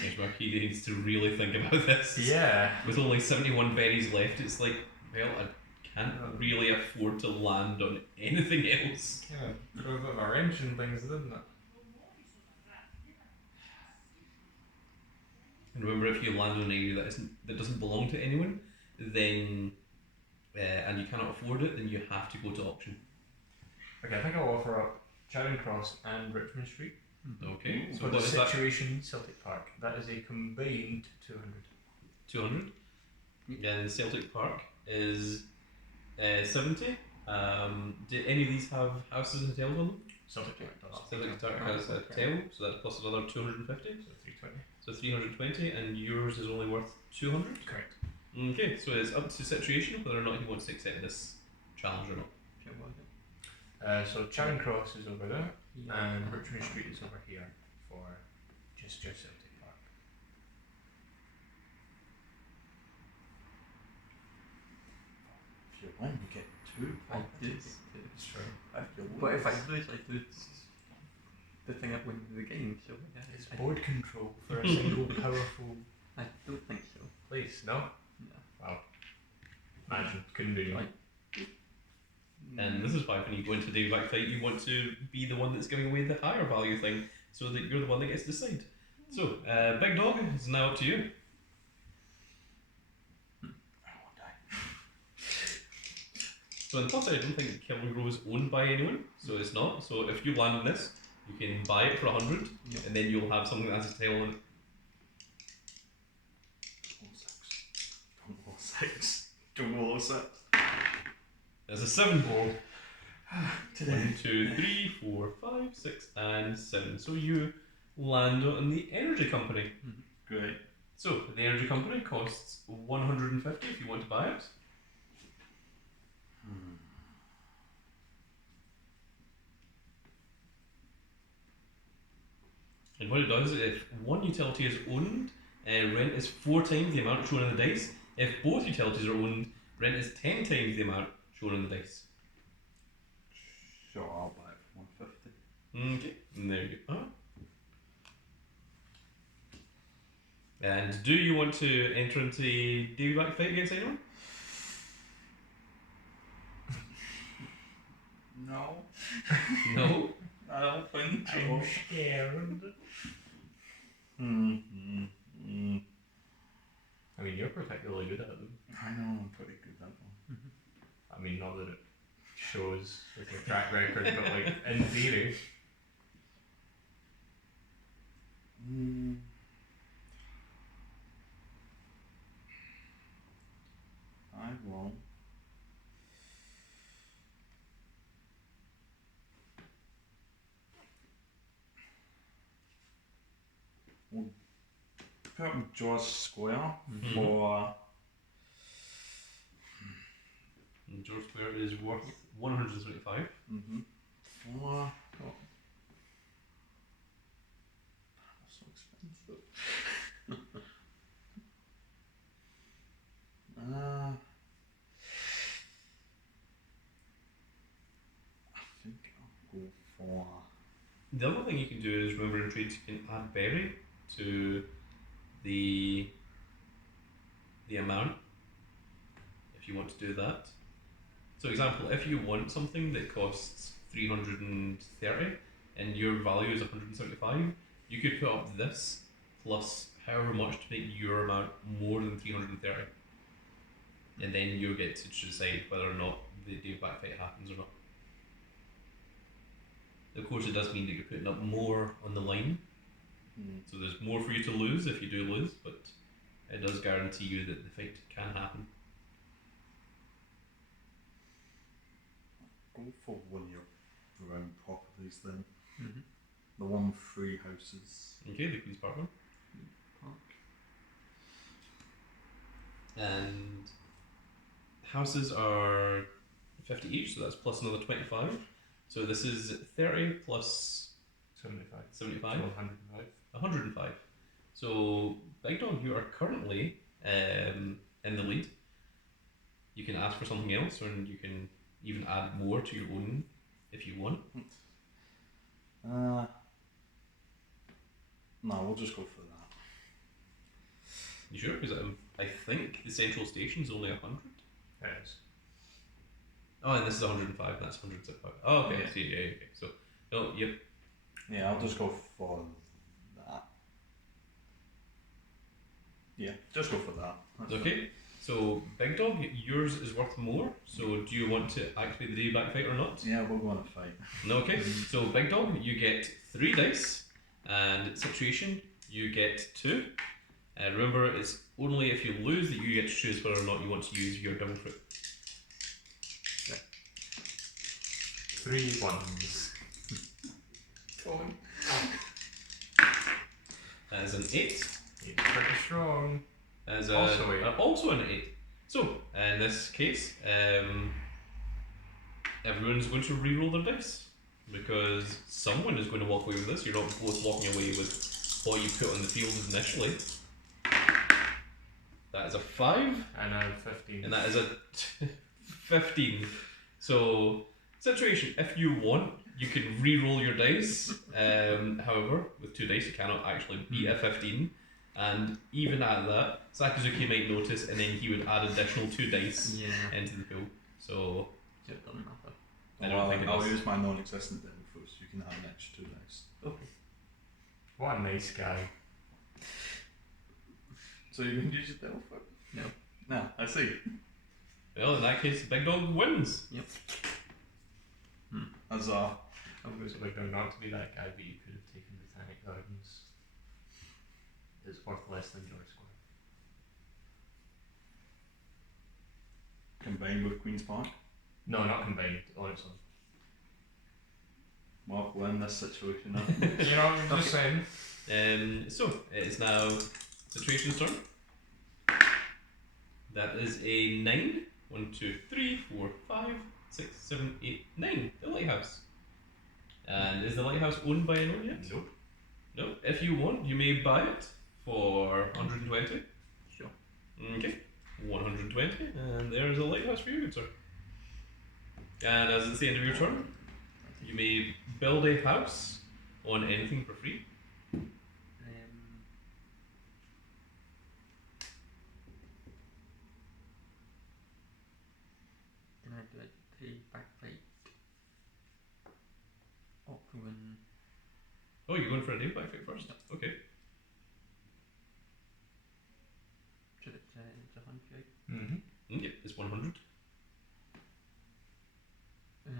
EdgeMarquis needs to really think about this. Yeah. With only 71 berries left, it's like, well, I can't really afford to land on anything else. Kind of throw a bit of a wrench in things, didn't it? And remember, if you land on an area that doesn't belong to anyone, then and you cannot afford it, then you have to go to auction. Okay, I think I'll offer up Charing Cross and Richmond Street. Okay, so For what the is that? situation Celtic Park. That is a combined 200. 200. And Celtic Park is 70. Do any of these have houses and hotels on them? Celtic Park does. Celtic Park has a hotel, so that's plus another 250. So 320. So 320, and yours is only worth 200. Correct. Okay, so it's up to situation whether or not he wants to accept this challenge or not. Sure, was it? So Charing Cross is over there, Yeah. and Richmond Street is over here for just Celtic Park. If you win, you get 2 I did. properties. It's true. If you lose, But if I lose, I lose the thing I've won the game, so It's board control for a single powerful I don't think so. place. No? No. Wow. Imagine. Couldn't do Right. And this is why when you go into the back fight, you want to be the one that's giving away the higher value thing, so that you're the one that gets to decide. So, Big Dog, it's now up to you. I won't die. So in the plus side, I don't think Killing Grove is owned by anyone, so it's not. So if you land on this, you can buy it for 100, Yep. and then you'll have something that has a tail on it. Don't roll 6. Don't roll 6. There's a 7 ball. Today. 1, 2, 3, 4, 5, 6, and 7. So you land on the energy company. Great. So the energy company costs 150 if you want to buy it. And what it does is if one utility is owned, rent is 4 times the amount shown on the dice. If both utilities are owned, rent is 10 times the amount shown on the dice. Sure, I'll buy it for 150. Okay, and there you go. And do you want to enter into a daily back fight against anyone? No. No. I don't think so. I'm scared. I mean, you're particularly good at them. I know, I'm pretty good at them. I mean, not that it shows with your track record, but like in theory. I won't. We'll put up George Square for And George Square is worth 175. for that's so expensive. I think I'll go for The other thing you can do is remember in trades you can add berry to the amount if you want to do that. So example, if you want something that costs 330 and your value is 175, you could put up this plus however much to make your amount more than 330. And then you get to decide whether or not the day of back fight happens or not. Of course, it does mean that you're putting up more on the line So there's more for you to lose if you do lose, but it does guarantee you that the fight can happen. Go for one of your round properties then. Mm-hmm. The one with 3 houses. Okay, the Queen's Park one. Park. And houses are 50 each, so that's plus another 25. So this is 30 plus 75. 75. So 105. 105. So, Big Dog, you are currently in the lead. You can ask for something else, and you can even add more to your own if you want. No, we'll just go for that. You sure? Because I think the central station is only 100. Yes. Oh, and this is 105, and that's 105. Oh, okay, Yeah. I see. Yeah, okay. So, no, yep. Yeah, I'll just go for that. Yeah, just go for that. That's Okay. So, Big Dog, yours is worth more. So, do you want to activate the day back fight or not? fine. Yeah, we're going to fight. No, okay. So, Big Dog, you get 3 dice, and situation, you get 2. Remember, it's only if you lose that you get to choose whether or not you want to use your double fruit. 3 ones. That is an 8. It's pretty strong. That is Also eight. also an 8. So, in this case, everyone's going to re-roll their dice. Because someone is going to walk away with this. You're not both walking away with what you put on the field initially. That is a 5. And I'm 15. And that is a 15. So, situation, if you want, you can re-roll your dice. However, with 2 dice, you cannot actually beat a 15. And even at that, Sakazuki might notice, and then he would add additional 2 dice Yeah. into the pool. So, It doesn't matter. I don't think it I'll does. use my non-existent devil fruit so you can have an extra 2 dice. Okay. What a nice guy. So you can use your devil fruit? No. No, I see. well, in that case, Big Dog wins. Huzzah. I'm going to Big Dog not to be that guy, but you could have taken Botanic Gardens. It's worth less than George Square. Combined with Queen's Park. No, not combined, on its own. Well, we're in this situation now. You know, I'm just saying. So, it is now situation's turn. That is a 9. 1, 2, 3, 4, 5, 6, 7, 8, 9. The lighthouse. And is the lighthouse owned by anyone yet? Nope. No. If you want, you may buy it for 120. Sure. Okay. 120. And there is a lighthouse for you, good sir. And as it's the end of your turn, you may build a house on anything for free. Can I do it the backplate? Open. Oh, you're going for a day back fight first? Okay. Should it say it's 100? Mm-hmm. Yep, it's 100. And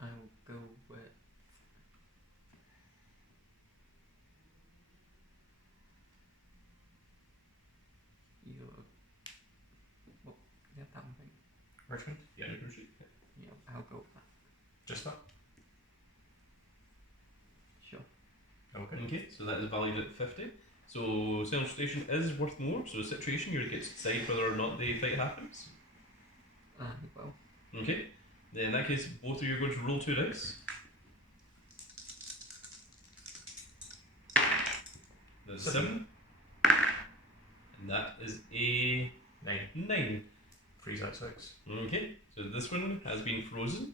I'll go with your what? Yeah, that one thing. Richmond? Yeah, you can shoot. Yeah, I'll go with that. Just that? Sure. Okay. Okay, so that is valued at 50. So Central Station is worth more, so situation you get to decide whether or not the fight happens. Well, Okay, then in that case, both of you are going to roll 2 dice. That's 7. And that is a 9. Freeze at 6. Okay, so this one has been frozen.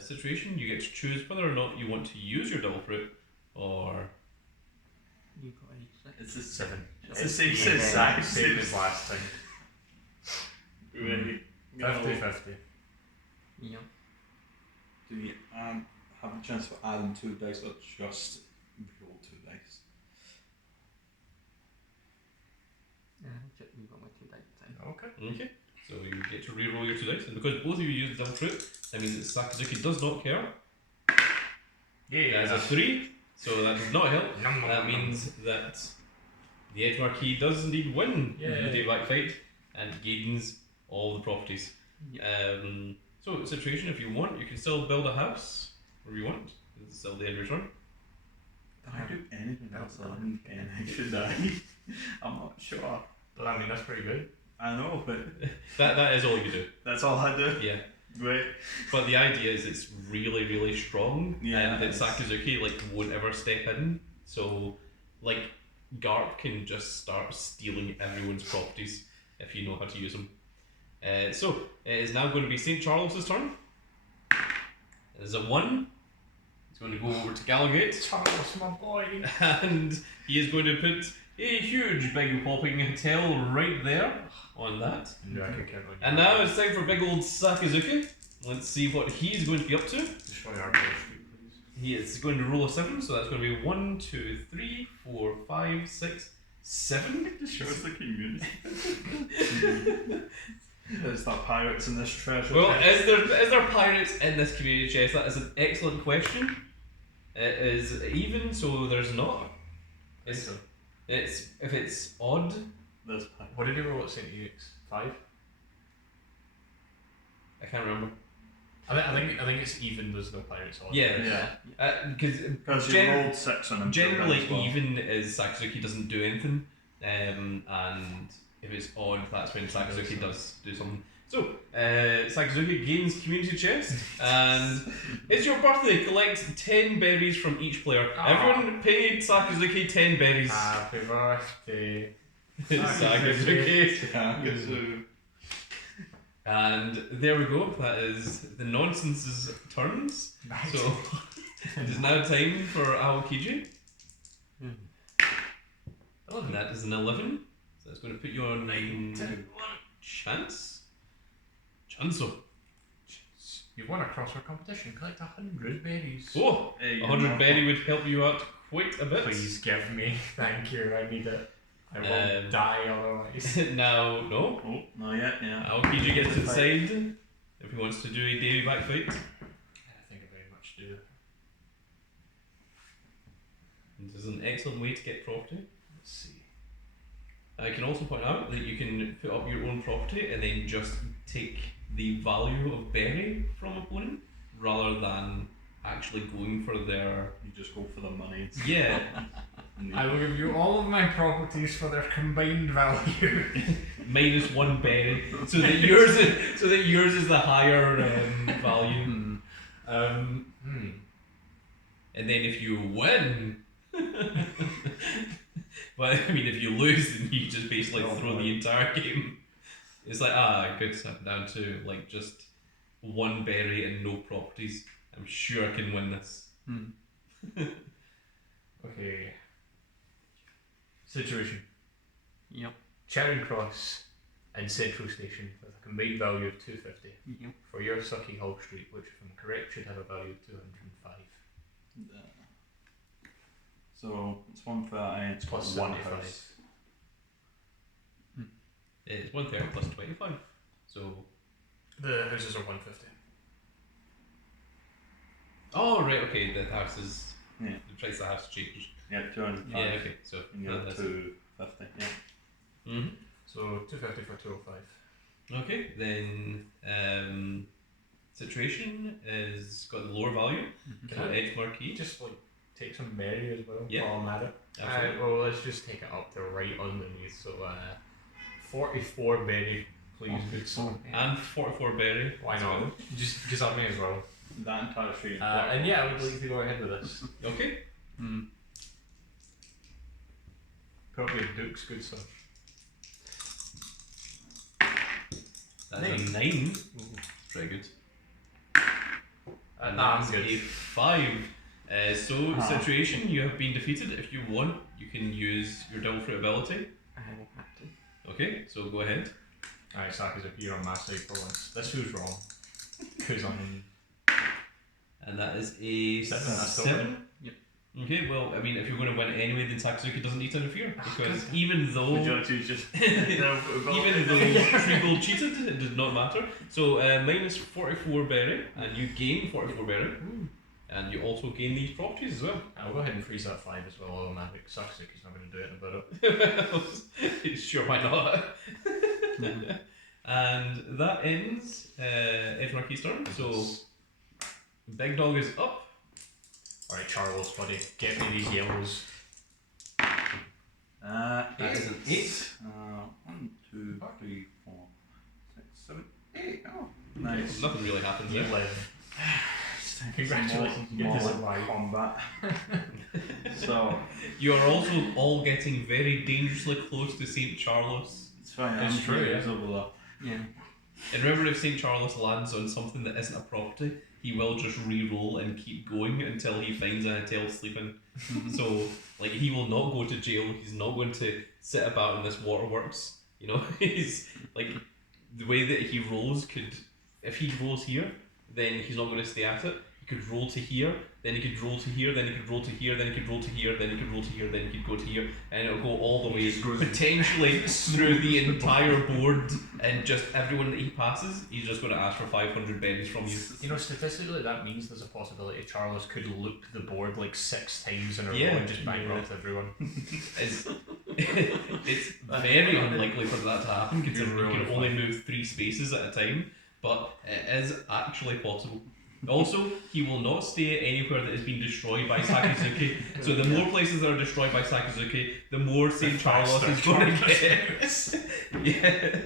Situation, you get to choose whether or not you want to use your double fruit or... you got a 6. It's a 7. It's the same Same exact same as last time. Really? 50-50. Yeah. Do you have a chance for adding 2 dice or just roll 2 dice? You got my 2 dice then. Okay. Okay, So you get to re-roll your 2 dice, and because both of you use Devil Fruit, that means that Sakazuki does not care. Yeah. As a 3, so that does not help. That means that the EdgeMarquis does indeed win the dayback fight and gains all the properties. So, situation, if you want, you can still build a house where you want. It's still the end return. Did I do anything else other than anything should I? I'm not sure. Well, I mean, that's pretty good. I know, but That is all you do. that's all I do. Yeah. Great. But the idea is it's really, really strong, Yeah, and that it's- Sakazuki won't ever step in. So, Garp can just start stealing everyone's properties if you know how to use them. So it is now going to be St. Charles's turn. There's a 1. He's going to go over to Gallowgate, Charles, my boy. and he is going to put a huge, big, popping hotel right there on that. No, I can count on you. And now it's time for big old Sakazuki. Let's see what he's going to be up to. Destroy our Wall Street, please. He is going to roll a 7, so that's going to be 1, 2, 3, 4, 5, 6, 7. It just shows the community. There's that pirates in this treasure. Well, chest. is there pirates in this community chest? That is an excellent question. It is even, so there's not. It's if it's odd. There's pirates. What did you roll at St. Euch's? 5? I can't remember. I think it's even. There's no pirates on. Yeah. Because Because you rolled 6 on him. generally as well. even is Sakazuki doesn't do anything, and if it's odd, that's when Sakazuki does do something. So Sakazuki gains community chest, and it's your birthday. Collect 10 berries from each player. Everyone paid Sakazuki 10 berries. Happy birthday. Sakazuki. Yeah, so And there we go. That is the nonsense's turns. So it is now time for Aokiji. And that is an 11. So that's going to put you on chance. Chanso. You've won a crossword competition. Collect 100 berries. Oh, hey, 100 berry would help you out quite a bit. Please give me. Thank you. I need it. I will die otherwise. Now, no. Oh, not yet, yeah. Aokiji gets to decide if he wants to do a daily back fight. I think I very much do. This is an excellent way to get property. Let's see. I can also point out that you can put up your own property and then just take the value of berry from opponent rather than actually going for their... You just go for the money. Yeah. I will give you all of my properties for their combined value. -1 berry, so that yours is the higher value. And then if you win, well, I mean, if you lose, then you just basically throw the entire game. It's like, good, so I'm down to just 1 berry and no properties. I'm sure I can win this. Okay. Situation. Yep. Charing Cross and Central Station with a combined value of 250 Yep. for your sucky Hull Street, which, if I'm correct, should have a value of 205. So it's 130 and it's got Plus one 75. house. It's 130 plus 25. So. The houses are 150. Oh, right, okay, the house is. Yeah. The price of the house changed. Yeah, 205. Yeah, okay, so. And you're that's 250, yeah. Mm-hmm. So 250 for 205. Okay, then situation is got the lower value. Can I EdgeMarquis. just take some berry as well Yeah. while I'm at it? Absolutely. Well, let's just take it up to right underneath. So 44 berry, please, good son. And 44 berry. Why not? Just because I may as well. That entire street. And yeah, I would like to go ahead with this. Okay. Probably Duke's good son. That's a 9. Pretty good. And I'm that's good. a 5. Situation, you have been defeated. If you want, you can use your double fruit ability. I will have to. Okay, so go ahead. Alright, Saka's you're on my side for once. This feels wrong. Because I'm. And that is a Seven, that's still 7. Okay, well, I mean, if you're going to win anyway, then Sakazuki doesn't need to interfere because even though Would you like to just even though Treagle cheated, it did not matter. So minus 44 berry, and you gain 44 berry, and you also gain these properties as well. I'll go ahead and freeze that 5 as well. Automatic. Sakazuki's not going to do anything about it. Sure, why not? And that ends EdgeMarquis' turn. So Big Dog is up. Alright, Charles, buddy, get me these yellows. That is an 8. 1, 2, 3, 4, 6, 7, 8. Oh, nice. Nothing really happens You there. live. Congratulations, you get to survive. Combat. So You are also all getting very dangerously close to St. Charles. it's fine. It's I'm true, sure yeah. it's over there. Yeah. And remember, if St. Charles lands on something that isn't a property, he will just re-roll and keep going until he finds a hotel sleeping. So, like, he will not go to jail. He's not going to sit about in this waterworks. You know, he's like the way that he rolls could. If he rolls here, then he's not going to stay at it. He could roll to here, then he could roll to here, then he could roll to here, then he could roll to here, then he could roll to here, then he could go to here, and it'll go all the way potentially through the entire board, and just everyone that he passes, he's just going to ask for 500 berries from you. You know, statistically, that means there's a possibility Charles could loop the board like 6 times in a Yeah. row and just bankrupt everyone. It's, it's very unlikely for that to happen, considering you can only move 3 spaces at a time, but it is actually possible. Also, he will not stay anywhere that has been destroyed by Sakazuki. So the more places that are destroyed by Sakazuki, the more St. Charles is going to get. Yeah.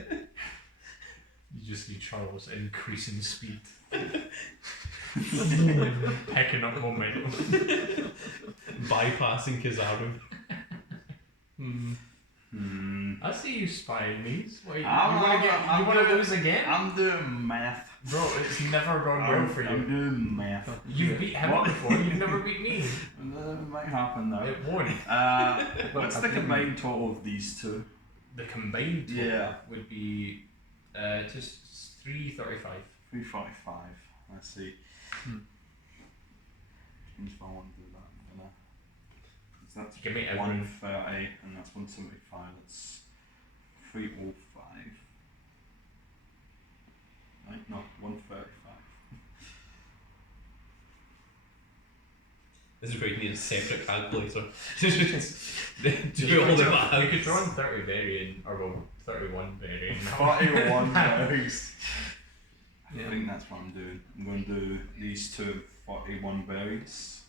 You just see Charles increasing speed. Picking up momentum. Bypassing Kizaru. I see you spying these. Wait, you I'm want to doing- lose again? I'm doing math. Bro, it's never gone well for I'm you. doing math. You've beat him What? before, you've never beat me. It might happen now. It won't. What's the combined total of these two? The combined total Yeah. would be just 335. 345. Let's see. Change if I want to do that. I'm gonna. 'Cause that's Give me everything. 130 and that's 175. That's 305. Right? No, 135. This is where you need a separate calculator. Do You all the could maths. throw in 30 variant, or well, 31 variant. 41 berries. Yeah. I think that's what I'm doing. I'm going to do these two 41 berries.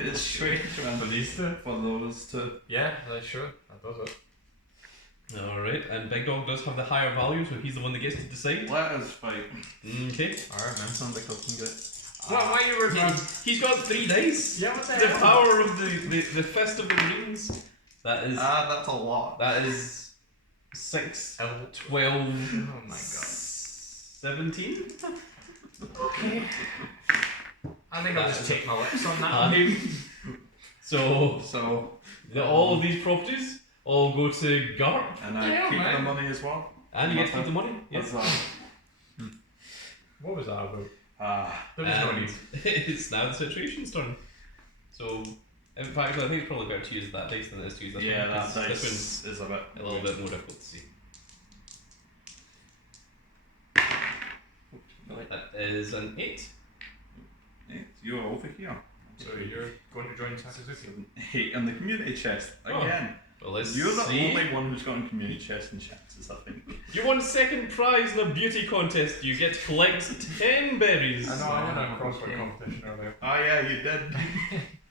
It's strange, man. For these two? For those two. Yeah, that's sure. That does it. Alright, and Big Dog does have the higher value, so he's the one that gets to decide. Let us fight. Okay. Alright, man. Sounds like I can do it. Why you were He's got 3 dice. Yeah, what the The hell? power of the Fist of the Rings. That is That's a lot. that is 6, 12, Oh my god. 17. Okay. I think I'll just take my lips on that. So all of these properties all go to Garp, And I Yeah, keep man. the money as well. and you get to keep the money. What's Yes. that? What was that about? Ah, There was no And need. it's now the situation's turn. So, in fact, I think it's probably better to use that dice than it is to use this yeah, one. that 'cause dice This is a bit. one's a little bit more difficult to see. That is an 8. Yeah, you're over here. So you're going to join Sakazuki? 8 in the community chest Oh. again. Well, let's You're the see. only one who's gotten community chest and chances, I think. You won second prize in a beauty contest. You get to collect 10 berries. I know, I won a crossword competition earlier. Oh yeah, you did.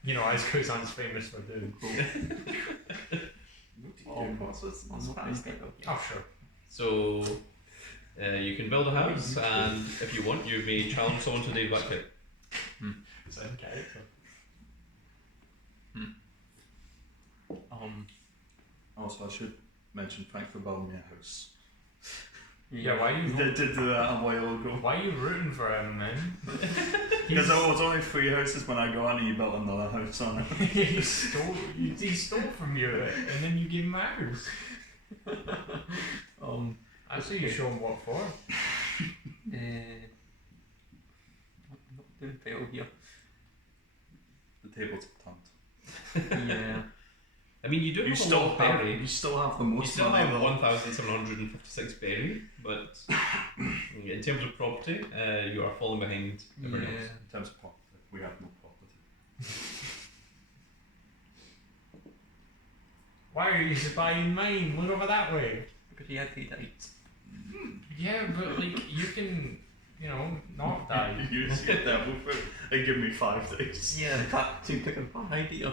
You know, Ice-Kosan's famous for doing. Oh, what's this? I'm not going to get it. Oh, sure. So, you can build a house, and if you want, you may challenge someone to Dave Bucket. It's in character. Also, I should mention thanks for building me a house. Yeah, why are you Did do that a while ago. why are you rooting for him, man? Because there was only 3 houses when I got in and you built another house on it. he stole from you, and then you gave him hours. I see you show him what for. I'm not doing fail here. The tables have turned. Yeah. I mean, you do You have a still lot of have, berry. you still have the You most still money have though. 1,756 berry, but in terms of property, you are falling behind everyone Yeah. else. In terms of property, we have no property. Why are you buying mine? Look over that way. Because he had 3 dice. Yeah, but like you can, not die. You see a devil fruit and give me 5 days. Yeah, that seemed like a bad idea.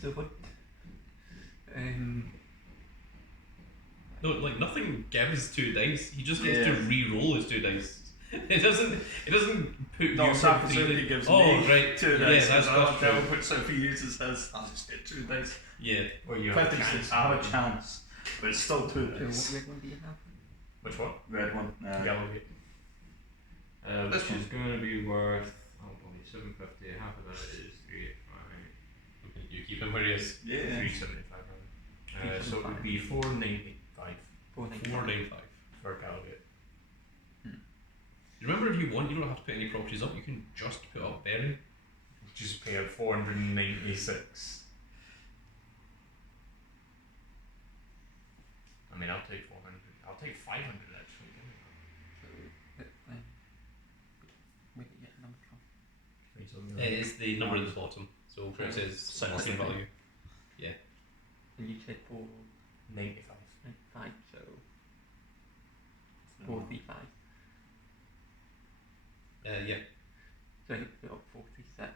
So what? No, like nothing gives 2 dice. He just gets to Yeah. re-roll his 2 dice. It doesn't put No, you Sam for Pazuki 3. gives Oh, me right. 2 Yeah, dice. that's devil true. fruit, so if he uses his, I'll just get 2 dice. Yeah. Or you have a 56. chance. I have a chance, but it's still 2 So dice. what red one do you have? Which one? Red one. Yellow gate. This Which one. is going to be worth, oh boy, 750. Half of that is 385. You keep him where he is. Yeah. 375 rather. So it would be 495 495. for Gallowgate. Remember, if you want, you don't have to put any properties up. You can just put up berry. Just pay out 496. I mean, I'll take 400. I'll take 500 actually. Give me So, where did you get the number from? that. Please don't It is the number at the bottom. So where it says Six. market value. And you said 95. 495, so 435. Yeah. So I put up 436.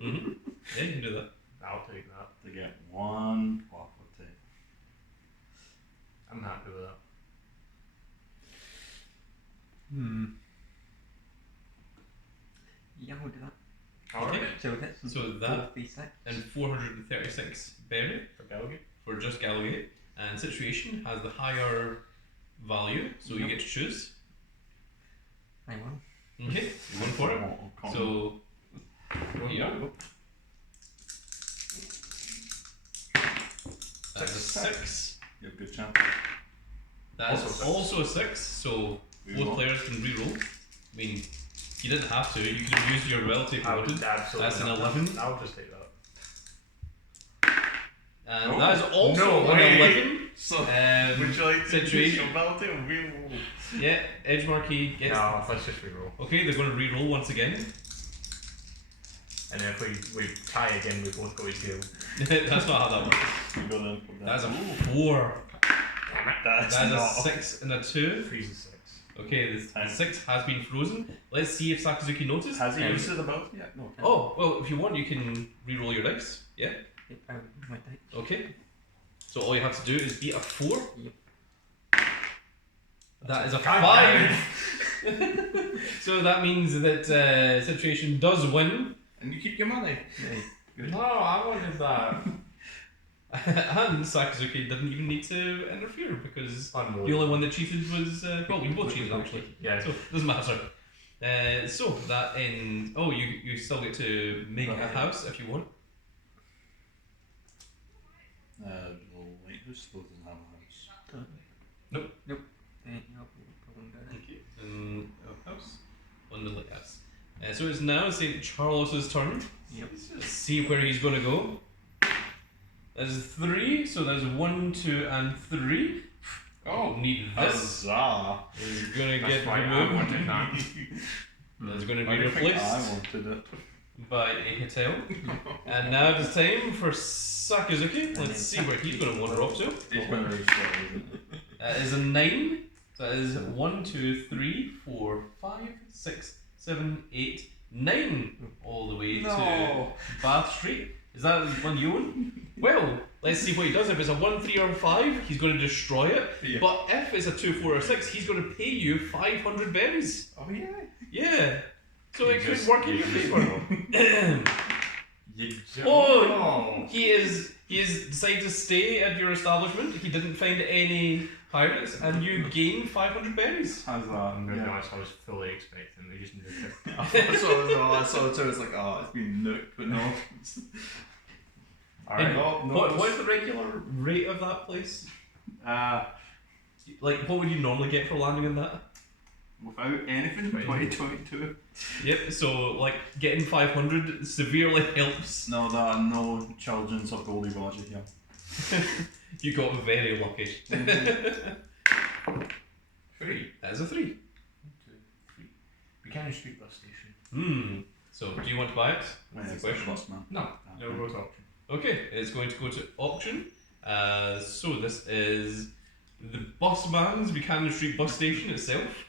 Mm-hmm. Yeah, you can do that. I'll take that. To get 1 property. I'm happy with that. Yeah, we'll do that. Alright. So that's So that 436. and 436 berry For Gallowgate. for just Gallowgate. And Situation has the higher value, so you Yep. get to choose. I will. Okay, you went for it. So here you are. That's a 6. You have a good chance. That's Also also a 6, so both Reroll. players can reroll. I mean, you didn't have to, you could have used your relative I would wanted. absolutely. That's an not. 11. I'll just take that. And No. that is also No an way. 11. So, Um, would you like to situation. your ability or reroll? Yeah, EdgeMarquis gets. No, let's just reroll. Okay, they're going to reroll once again. And then if we tie again, we both go to jail. That's not how that works. You go down from That's a Ooh, 4. that's That is not. a 6 and a 2. Freeze is 6. Okay, the 6 has been frozen. Let's see if Sakazuki noticed. Has he used the ability yet? No. Oh, well, if you want, you can reroll your dice. Yeah, Yep, I will do my dice. okay. So all you have to do is beat a 4. Yep. That is a God 5. So that means that Situation does win. And you keep your money. Yeah. No, I wanted that. And Sakazuki didn't even need to interfere because the Unbelievable. only one that cheated was well, we both cheated actually. Yeah. So it doesn't matter. So that ends. Oh, you still get to make a house if you want. Well, Lighthouse still doesn't have a house. No, we'll put one down. Okay. A house on the lighthouse. So it's now St. Charles's turn. Yep. Let's see where he's going to go. There's 3, so there's 1, 2, and 3. Oh, need this. Huzzah! Is going to That's get why I removed. wanted that. That's going to I be don't think replaced I wanted it. by a hotel. And now it is time for Sakazuki. Let's see where he's going to wander off to. It's been very slow, isn't it? That is a 9. So that is 1, 2, 3, 4, 5, 6, 7, 8, 9. All the way to Bath Street. Is that one you own? Well, let's see what he does. If it's a 1, 3, or 5, he's going to destroy it. Yeah. But if it's a 2, 4, or 6, he's going to pay you 500 berries. Oh yeah. Yeah. So You it could just work in your give me favour. Oh, he is decided to stay at your establishment. He didn't find any pirates, and you gain 500 berries. How's that? I'm going to be Yeah. honest, I was fully expecting they just nuked it. I saw it too. It's like, oh, it's been nuked, but no. Alright. What's the regular rate of that place? Like, what would you normally get for landing in that? Without anything, 2022. Yep. So like getting 500 severely helps. No, there are no children's of Goldie Roger here. You got very lucky. 3. That is a 3. 1, 2, 3. Buchanan Street bus station. So do you want to buy it? Well, That's it's the question. bus, man. No, no, go to auction. Okay, it's going to go to auction. So this is the Busman's Buchanan Street bus station itself.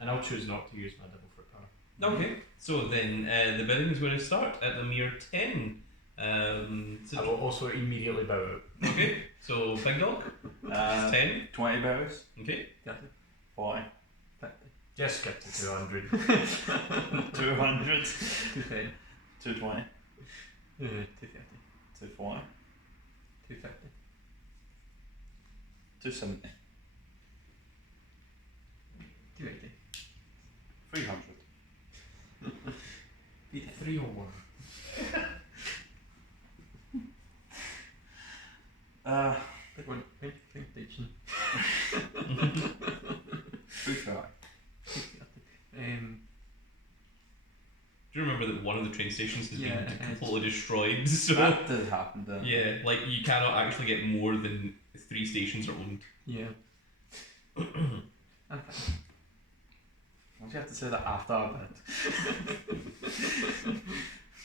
And I'll choose not to use my double foot power. Okay, so then the bidding is going to start at a mere 10. I will also immediately bow out. Okay, so Big Dog, 10. 20 berries. Okay, 40. Just skip to 200. 200. 210. 220. 230. 240. 250. 270. 280. 300. 301. Big one. Big station. 330. 230. do you remember that one of the train stations has Yeah, been it has. completely destroyed? So That did happen, didn't it? yeah, like you cannot actually get more than 3 stations are owned. Yeah. I'm fine. Why do you have to say that after a bit?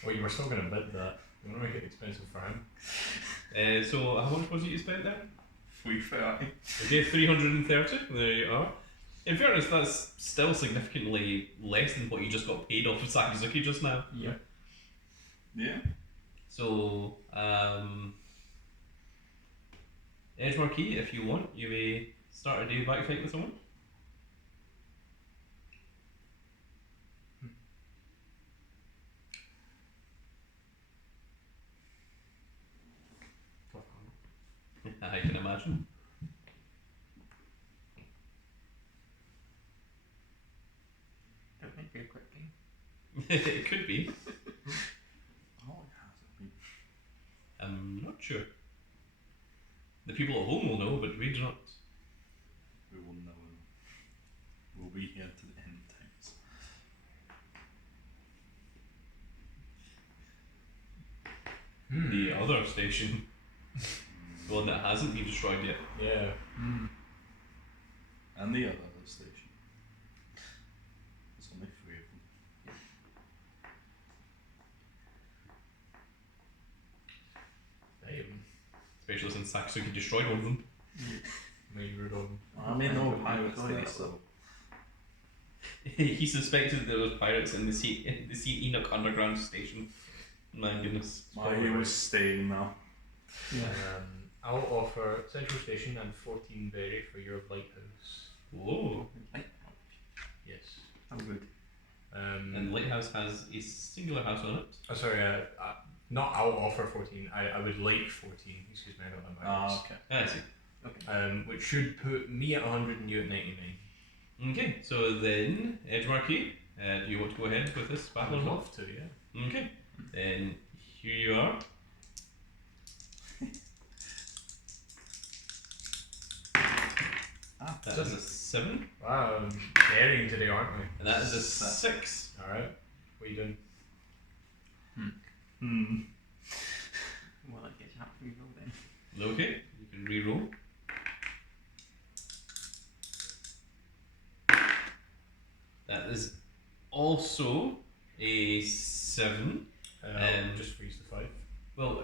Well, you were still going to bid that. You want to make it expensive for him. So how much was it you spent there? 330. Okay, 330. There you are. In fairness, that's still significantly less than what you just got paid off of Sakazuki just now. Yeah. Yeah. So, EdgeMarquis, if you want, you may start a day back fight with someone. I can imagine. That might be a quick game. It could be. Oh, it hasn't been. I'm not sure. The people at home will know, but we do not. We will know. We'll be here to the end of times. The other station, the one that hasn't been destroyed yet. Yeah. And the other station. There's only 3 of them. Damn. Especially since Sakazuki destroyed one of them. Maybe we're going. I mean, no Okay. pirates Okay. there, so. He suspected there was pirates in the St. Enoch Underground station. My goodness. My he was staying now. Yeah. I'll offer Central Station and 14 berry for your lighthouse. Whoa. Yes. I'm good. And Lighthouse has a singular house on it. Oh, sorry, not I'll offer 14. I would like 14. Excuse me, I got that backwards. Okay. I see. Which should put me at 100 and you at 99. Okay, so then, EdgeMarquis, do you want to go ahead with this I battle would as well? love to, yeah. Okay, then here you are. That is a 7, Wow, daring today, aren't we? and that is a 6. Alright, what are you doing? Well, I guess I have to reroll then. Okay, you can re-roll. That is also a 7. Just freeze the 5. Well,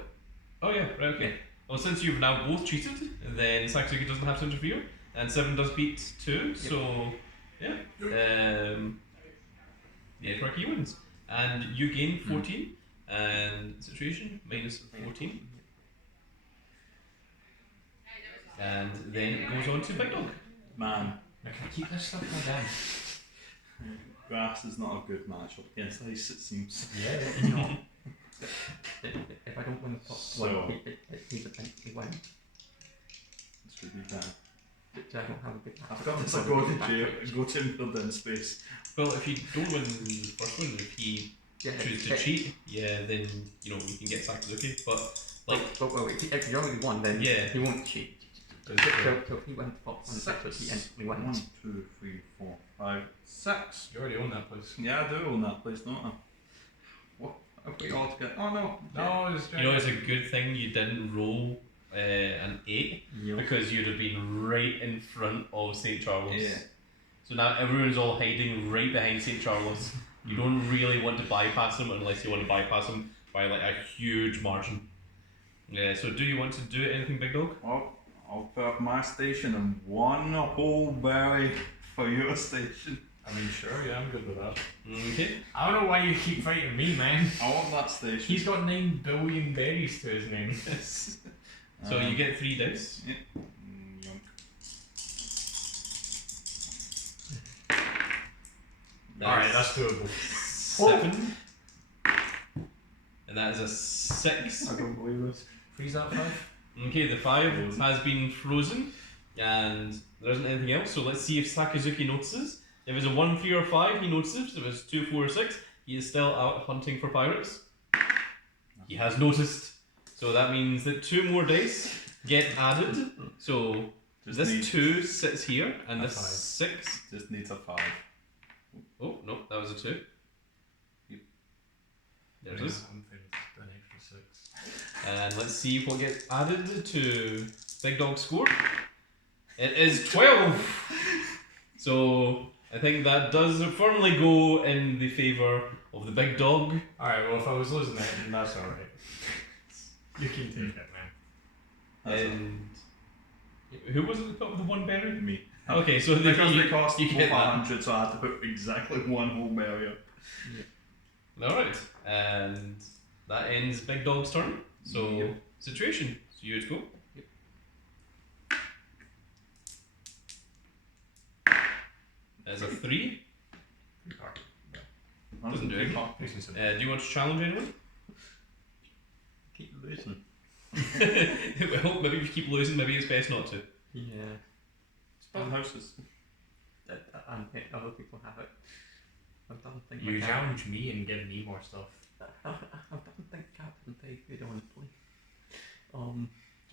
oh yeah, right, okay. Well, since you've now both cheated, then Sakazuki doesn't have to interfere, and 7 does beat 2, so yeah. The EdgeMarquis wins. And you gain 14, and situation minus 14. And then it goes on to Big Dog. Man, Now can I keep this stuff now down? grass is not a good matchup against ice, it seems. Yeah. No. If I don't win the top So- one, he's eventually win. This would be bad. So I don't have a big I forgot this. I'll go to jail, go to infield in space. Well, if you don't win the first one, if he Yeah, chooses to cheat, yeah, then you know you can get Sakazuki. But like, But well, if you already won, then Yeah. he won't cheat. So he went for 1, 6, but he instantly went. 1, 2, 3, 4, 5, 6. You already own that place. Yeah, I do own that place, don't I? What? Have we all together? Oh no. No, it's You know, it's a good thing you didn't roll an 8 Yep. because you'd have been right in front of St. Charles. Yeah. So now everyone's all hiding right behind St. Charles. You don't really want to bypass them unless you want to bypass them by like a huge margin. Yeah, so do you want to do anything, Big Dog? Well, I'll put up my station and 1 whole berry for your station. I mean, sure, yeah, I'm good with that. Okay. I don't know why you keep fighting me, man. I want that station. He's got 9 billion berries to his name. So you get 3 dice. Yeah. Yunk. Alright, that's doable. 7. And that is a 6. I don't believe this. Freeze that 5. Okay, the 5 Frozen. has been frozen, and there isn't anything else. So let's see if Sakazuki notices. If it's a 1, 3, or 5, he notices. If it's 2, 4, or 6, he is still out hunting for pirates. He has noticed. So that means that 2 more dice get added. So Just this need- 2 sits here, and A this 5. 6. Just needs a 5. Oh, no, that was a 2. Yep. There's this. I'm fine with an extra 6. And let's see what gets added to Big Dog's score. It is 12! So I think that does firmly go in the favour of the Big Dog. Alright, well, if I was losing it, then that's alright. You can take it, man. That's And who was it that put up the 1 berry? me. Okay, so Because they cost you over get that. 100, so I had to put exactly 1 whole berry up. Alright, and that ends Big Dog's turn. So, Yep. situation. So you to go. Yep. There's a 3. Doesn't do anything. Do you want to challenge anyone? Keep losing. Well, maybe if you keep losing, maybe it's best not to. Yeah. Spell houses. And other people have it. I don't think You my challenge me and give me more stuff. I don't think Captain Pig honestly.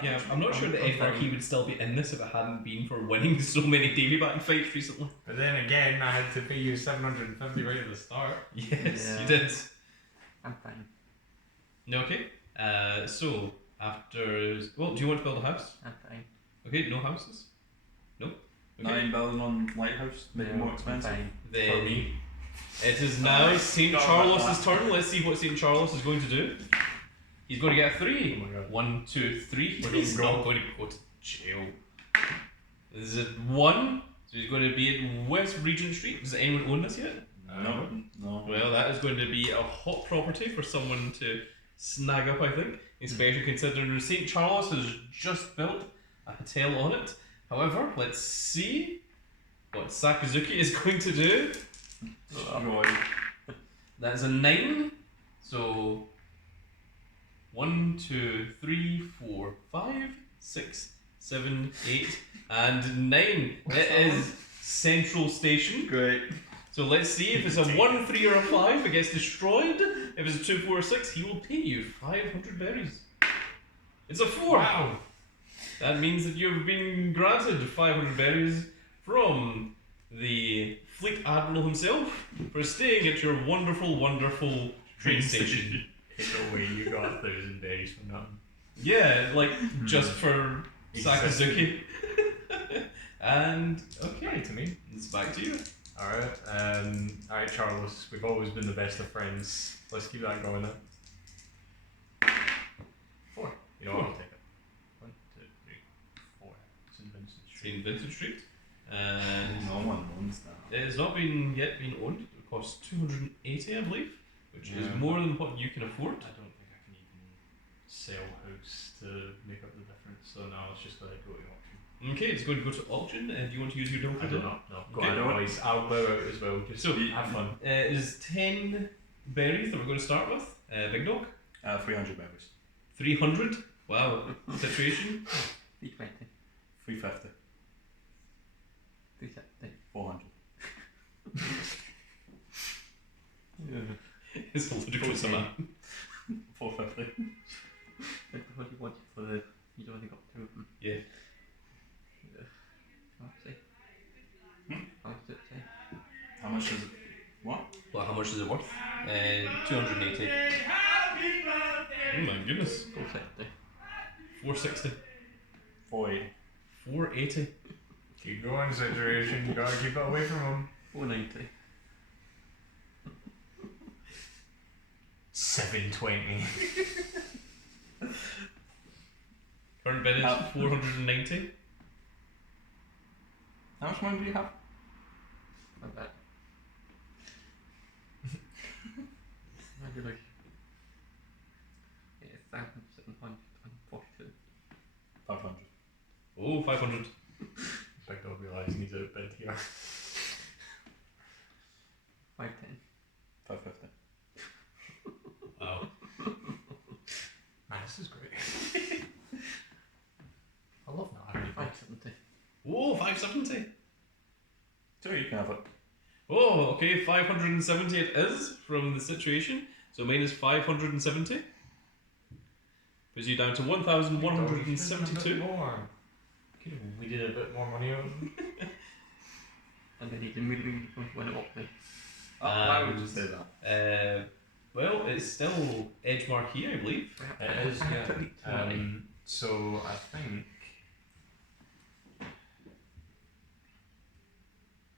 Yeah, I'm not sure that EdgeMarquis would still be in this if it hadn't been for winning so many Davy Back fights recently. But then again, I had to pay you 750 right at the start. Yes, Yeah. you did. I'm fine. Okay, so after... Well, do you want to build a house? I'm fine. Okay, no houses? No? Okay. 9 building on lighthouse, make it more I'm expensive. fine. Then For me. it is now St. God, Charles' that. turn. Let's see what St. Charles is going to do. He's going to get a 3. Oh my god. 1, 2, 3. We're He's going not going to go to jail. This is 1. So he's going to be at West Regent Street. Does anyone own this yet? No, no. Well, that is going to be a hot property for someone to snag up, I think. Especially considering St. Charles has just built a hotel on it. However, let's see what Sakazuki is going to do. Destroy. That is a 9. So 1, 2, 3, 4, 5, 6, 7, 8, and 9. It is Central Station. Great. So let's see if it's a 1, 3, or a 5, it gets destroyed. If it's a 2, 4, or 6, he will pay you 500 berries. It's a 4. Wow! That means that you've been granted 500 berries from the Fleet Admiral himself for staying at your wonderful, wonderful train station. No way you got 1,000 berries from nothing. Yeah, like just for Sakazuki. And okay, Back to me. it's back to you. Alright, Charles, we've always been the best of friends. Let's keep that going then. 4. You know what, I'll take it. 1, 2, 3, 4. St. Vincent Street. St. Vincent Street. And No one owns that. it has not yet been owned. It costs 280, I believe, which is Yeah. more than what you can afford. I don't think I can even sell house to make up the difference, so now it's just going to go to auction. Okay, it's going to go to auction, and do you want to use your I Dilfer do Dog? not. No, go Okay. on, boys. I'll bow out as well. Just So, have fun. It is 10 berries that we're going to start with. Big Dog, 300 berries. 300. Wow, situation. 320. 350. 360. 400. It's a ludicrous amount. 450. What do you want for the... You only got 2 of them. Yeah. much is it? What? Well, how much is it worth? 280. Oh my goodness. 460. 460. 40. 480. Keep going, situation. You gotta keep it away from him. 490. 720. Current bid is 490. How much money do you have? I bet. Maybe like 1,742. 500. Oh, 500. Big dog realised he needs a bid here. 510. 550. Wow. Man, this is great. I love that. 570. Oh, 570. So you can have it. Oh, okay, 570 it is from the situation. So minus 570. Puts you down to 1,172. More. Could have weeded a bit more money out of him. And then he can move when it up then. Why would you say that? Well, it's still EdgeMarquis, I believe. It is, yeah. So I think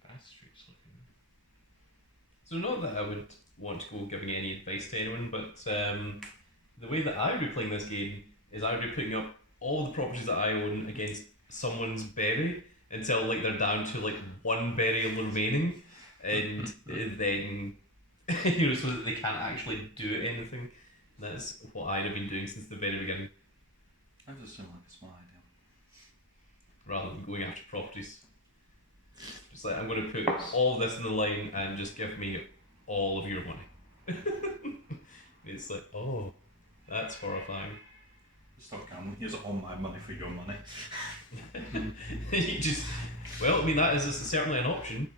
Bass Street's looking. So not that I would want to go giving any advice to anyone, but the way that I would be playing this game is I would be putting up all the properties that I own against someone's berry until like they're down to like one berry remaining, and then so that they can't actually do anything. That's what I'd have been doing since the very beginning, That does seem like a smart idea. rather than going after properties. Just like I'm going to put all this in the line and just give me all of your money. It's like, oh, that's horrifying. Stop gambling. Here's all my money for your money. You just, well, I mean that is certainly an option.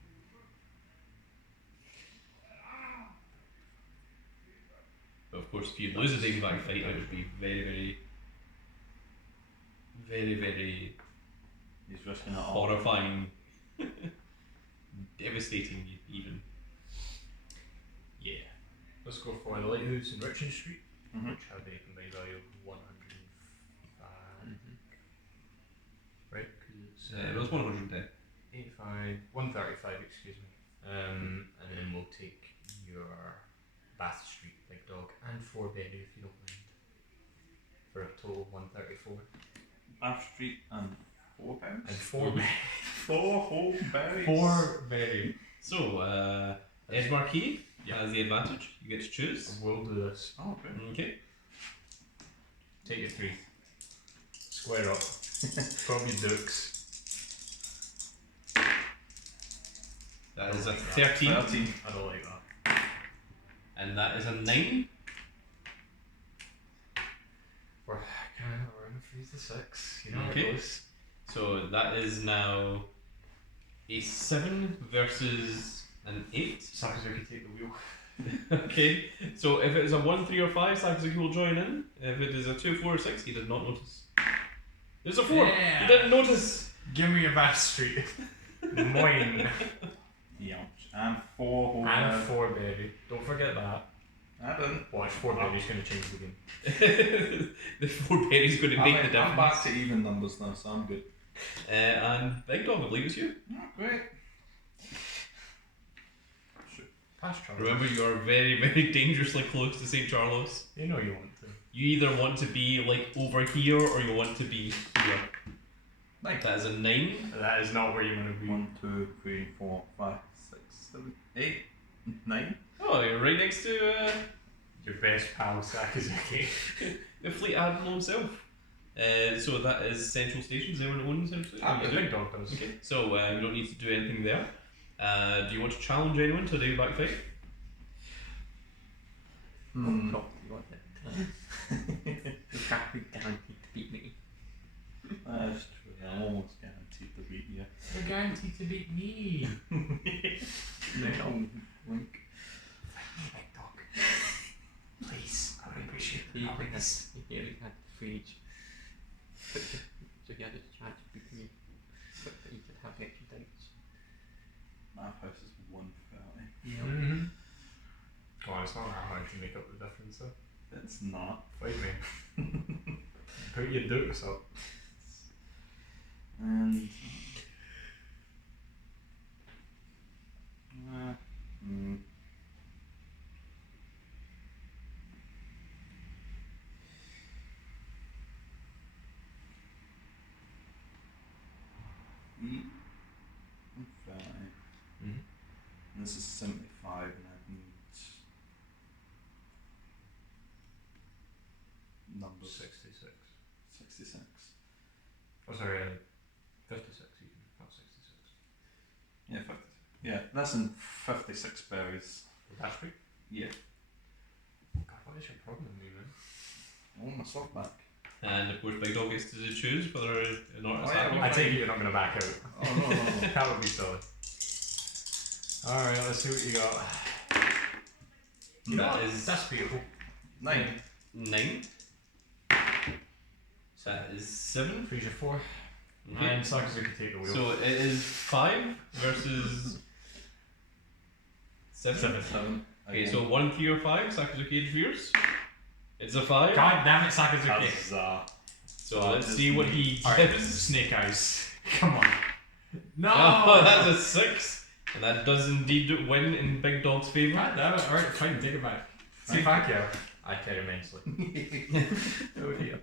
But of course, if you lose a Dingbat fight, it would be very, very, very, very He's risking it all. horrifying, devastating, even. Yeah. Let's go for the Lighthouse in Richmond Street, Mhm. which had a combined value of 105. Right? Because It was 110. 85, 135, excuse me. And then we'll take your Bath Street Big Dog and 4 berry if you don't mind. For a total of 134. Bath Street and 4 berries? And 4 berry. 4 whole berries? 4 berry. So, EdgeMarquis has the advantage. You get to choose. We'll do this. Oh, okay. Okay. Take your 3. Square up. Probably dukes. That is a 13. 13. I don't like that. And that is a 9. We're in a freeze to 6. You know how Okay. it goes. So that is now a 7 versus an 8. Sakazuki take the wheel. Okay, so if it is a 1, 3, or 5, Sakazuki will join in. If it is a 2, 4, or 6, he did not notice. There's a 4! Yeah. He didn't notice! Give me a Bath Street. Mine. Yeah. And 4 whole And berries. 4 berry. Don't forget that. I didn't. Watch 4 berry's going to change the game. The 4 berries going to make the difference. I'm back to even numbers now, so I'm good. And Big Dog, I believe it's you. Oh, great. Pass Charles. Remember, you are very, very dangerously close to St. Charles. You know you want to. You either want to be like over here or you want to be here. Nice. That is a 9. That is not where you want to be. 1, 2, 3, 4, 5, 6, 7, 8, 9. Oh, you're right next to Your best pal, Sakazuki. the Fleet Admiral himself. So that is Central Station. Does anyone own Central Station? Ah, You the do? big dog does. Okay, so you don't need to do anything there. Do you want to challenge anyone to a day back fight? What property was it? You can't be guaranteed to beat me. That's true. I'm almost guaranteed to beat you. You're guaranteed to beat me. No. Wink. Big dog. Please, I would appreciate He it. only had, Please. he only had 3 each. So he had a chance to beat me. But he could have extra dates. My house has been 130. Yeah. Mm-hmm. Come on, it's not that hard to make up the difference though. It's not. Fight me. Put your dukes up. And. Eat. 130. Mm-hmm. And this is 75, and I need numbers. 66. 66. Oh, sorry, 56 even, not 66. Yeah, 56. Yeah, that's in 56 berries. That's right. Yeah. God, what is your problem with me, man? I want myself back. And of course, Big Dog gets to choose whether or not it's Oh, yeah, happening. I take it you're not going to back out. Oh, no, no, no. That would be silly. Alright, let's see what you got. You know That what? is- That's beautiful. 9. 9. So that is 7. Freeze your 4. Okay. And Sakazuki take the wheel. So it is 5 versus 7. 7. Okay, so 1, 3, or 5. Sakazuki interferes. It's a 5. God damn it, Sakazuki. Huzzah. So let's see what he Alright, gives. Snake Eyes. Come on. No! Oh, that's a 6. And that does indeed win in Big Dog's favour. God damn it. Alright, fine, take it back. See Pacquiao. I care immensely. Oh dear.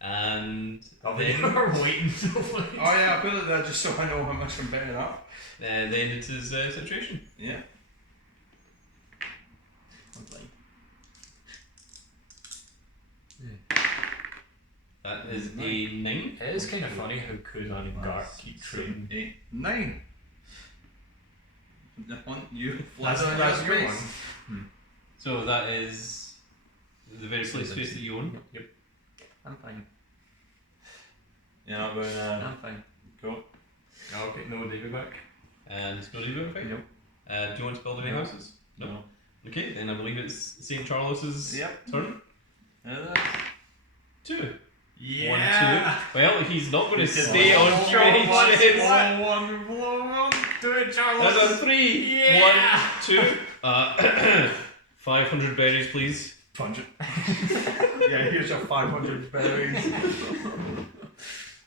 And I'll then, be waiting till Oh yeah, I put it there just so I know how much I'm betting up. then it's his situation. Yeah. I'm playing. That is a 9. It is kind of funny how Kuzan and Garp keep trading. 8, 9. The hunt you. That's your one. So that is the very place space that you own. Yep. I'm fine. You're not going to I'm fine. go. Okay, no David back. And no leave it, okay? Nope. Do you want to build any No. houses? No. Okay, then I believe it's St. Charles's Yep. turn. 2. 1, 2. Well, he's not going to He did stay one. on QHS. Blow one. Do it, Charles. That's a 3. Yeah. 1, 2. 500 berries, please. Punch it. Yeah, here's your 500 berries.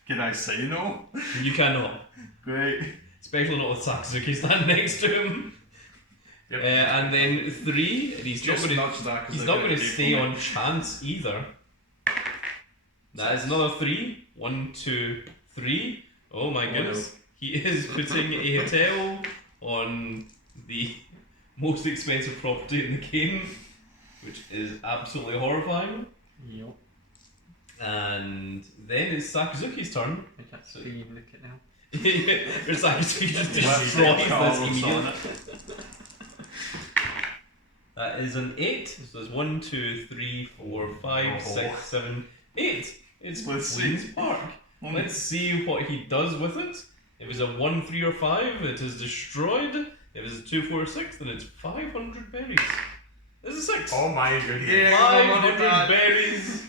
Can I say no? You cannot. Great. Especially not with Sakazuki standing next to him. Yep. And then 3, and he's Just not going to. nudge that 'cause He's they're not gonna going to pay stay for on me. chance either. That is another 3. 1, 2, 3. Oh my Oh, goodness. He is putting a hotel on the most expensive property in the game, which is absolutely horrifying. Yep. And then it's Sakazuki's turn. I can't see look at now. Sakazuki just Let's destroys get Carlos this on immediately. That is an 8. So there's 1, 2, 3, 4, 5, 6, 7, 8. It's Let's Queen's see. Park. Let's see what he does with it. If it's a 1, 3, or 5, it is destroyed. If it's a 2, 4, or 6, then it's 500 berries. This is 6. Oh my goodness. Yeah. 500 berries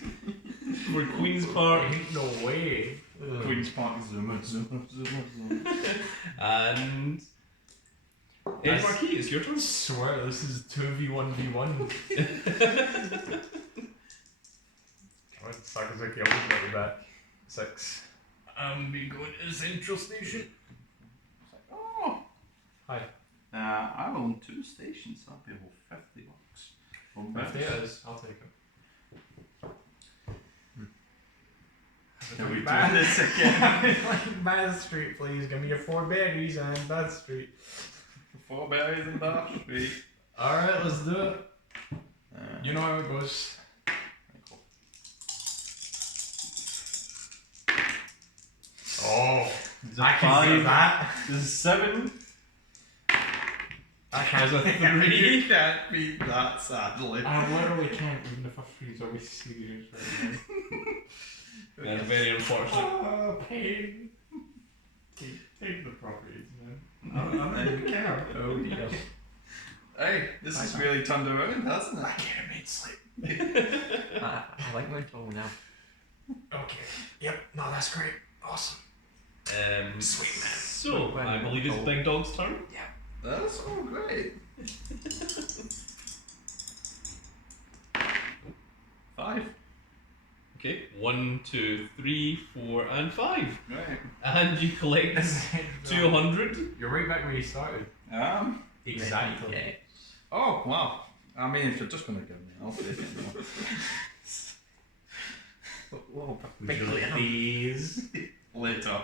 for Queen's Park. Ain't no way. Queen's Park, zoom, zoom, zoom, zoom. And EdgeMarquis, it's your turn. I swear this is 2v1v1. Come on, Sakazuki, I'll get you back. 6. I'm be going to the central station. Oh! Hi. I own 2 stations, that'll be about $50. From 50 berries. it is, I'll take it. Can we do Bath- this again? like Bath Street, please. Give me your 4 berries and Bath Street. 4 berries in Bath Street. Alright, let's do it. You know how it goes. Oh, It's a I can see 5. that. This is 7. I There's a 3. You can't beat that, sadly. I literally can't, even if I freeze. Are we serious right now? That's very unfortunate. Oh, pain. Take the properties, man. I don't care. Oh dear. Hey, this has really turned around, hasn't it? I can't make sleep. I like my tool now. Okay. Yep. No, that's great. Awesome. Sweet man. So, I believe it's Big Dog's turn. That's all great. 5. Okay, 1, 2, 3, 4, and 5. Right. And you collect 200. You're right back where you started. Exactly. Yeah. Oh, wow. I mean, if you're just going to give me, I'll take it. Whoa, Would you big like these? Later.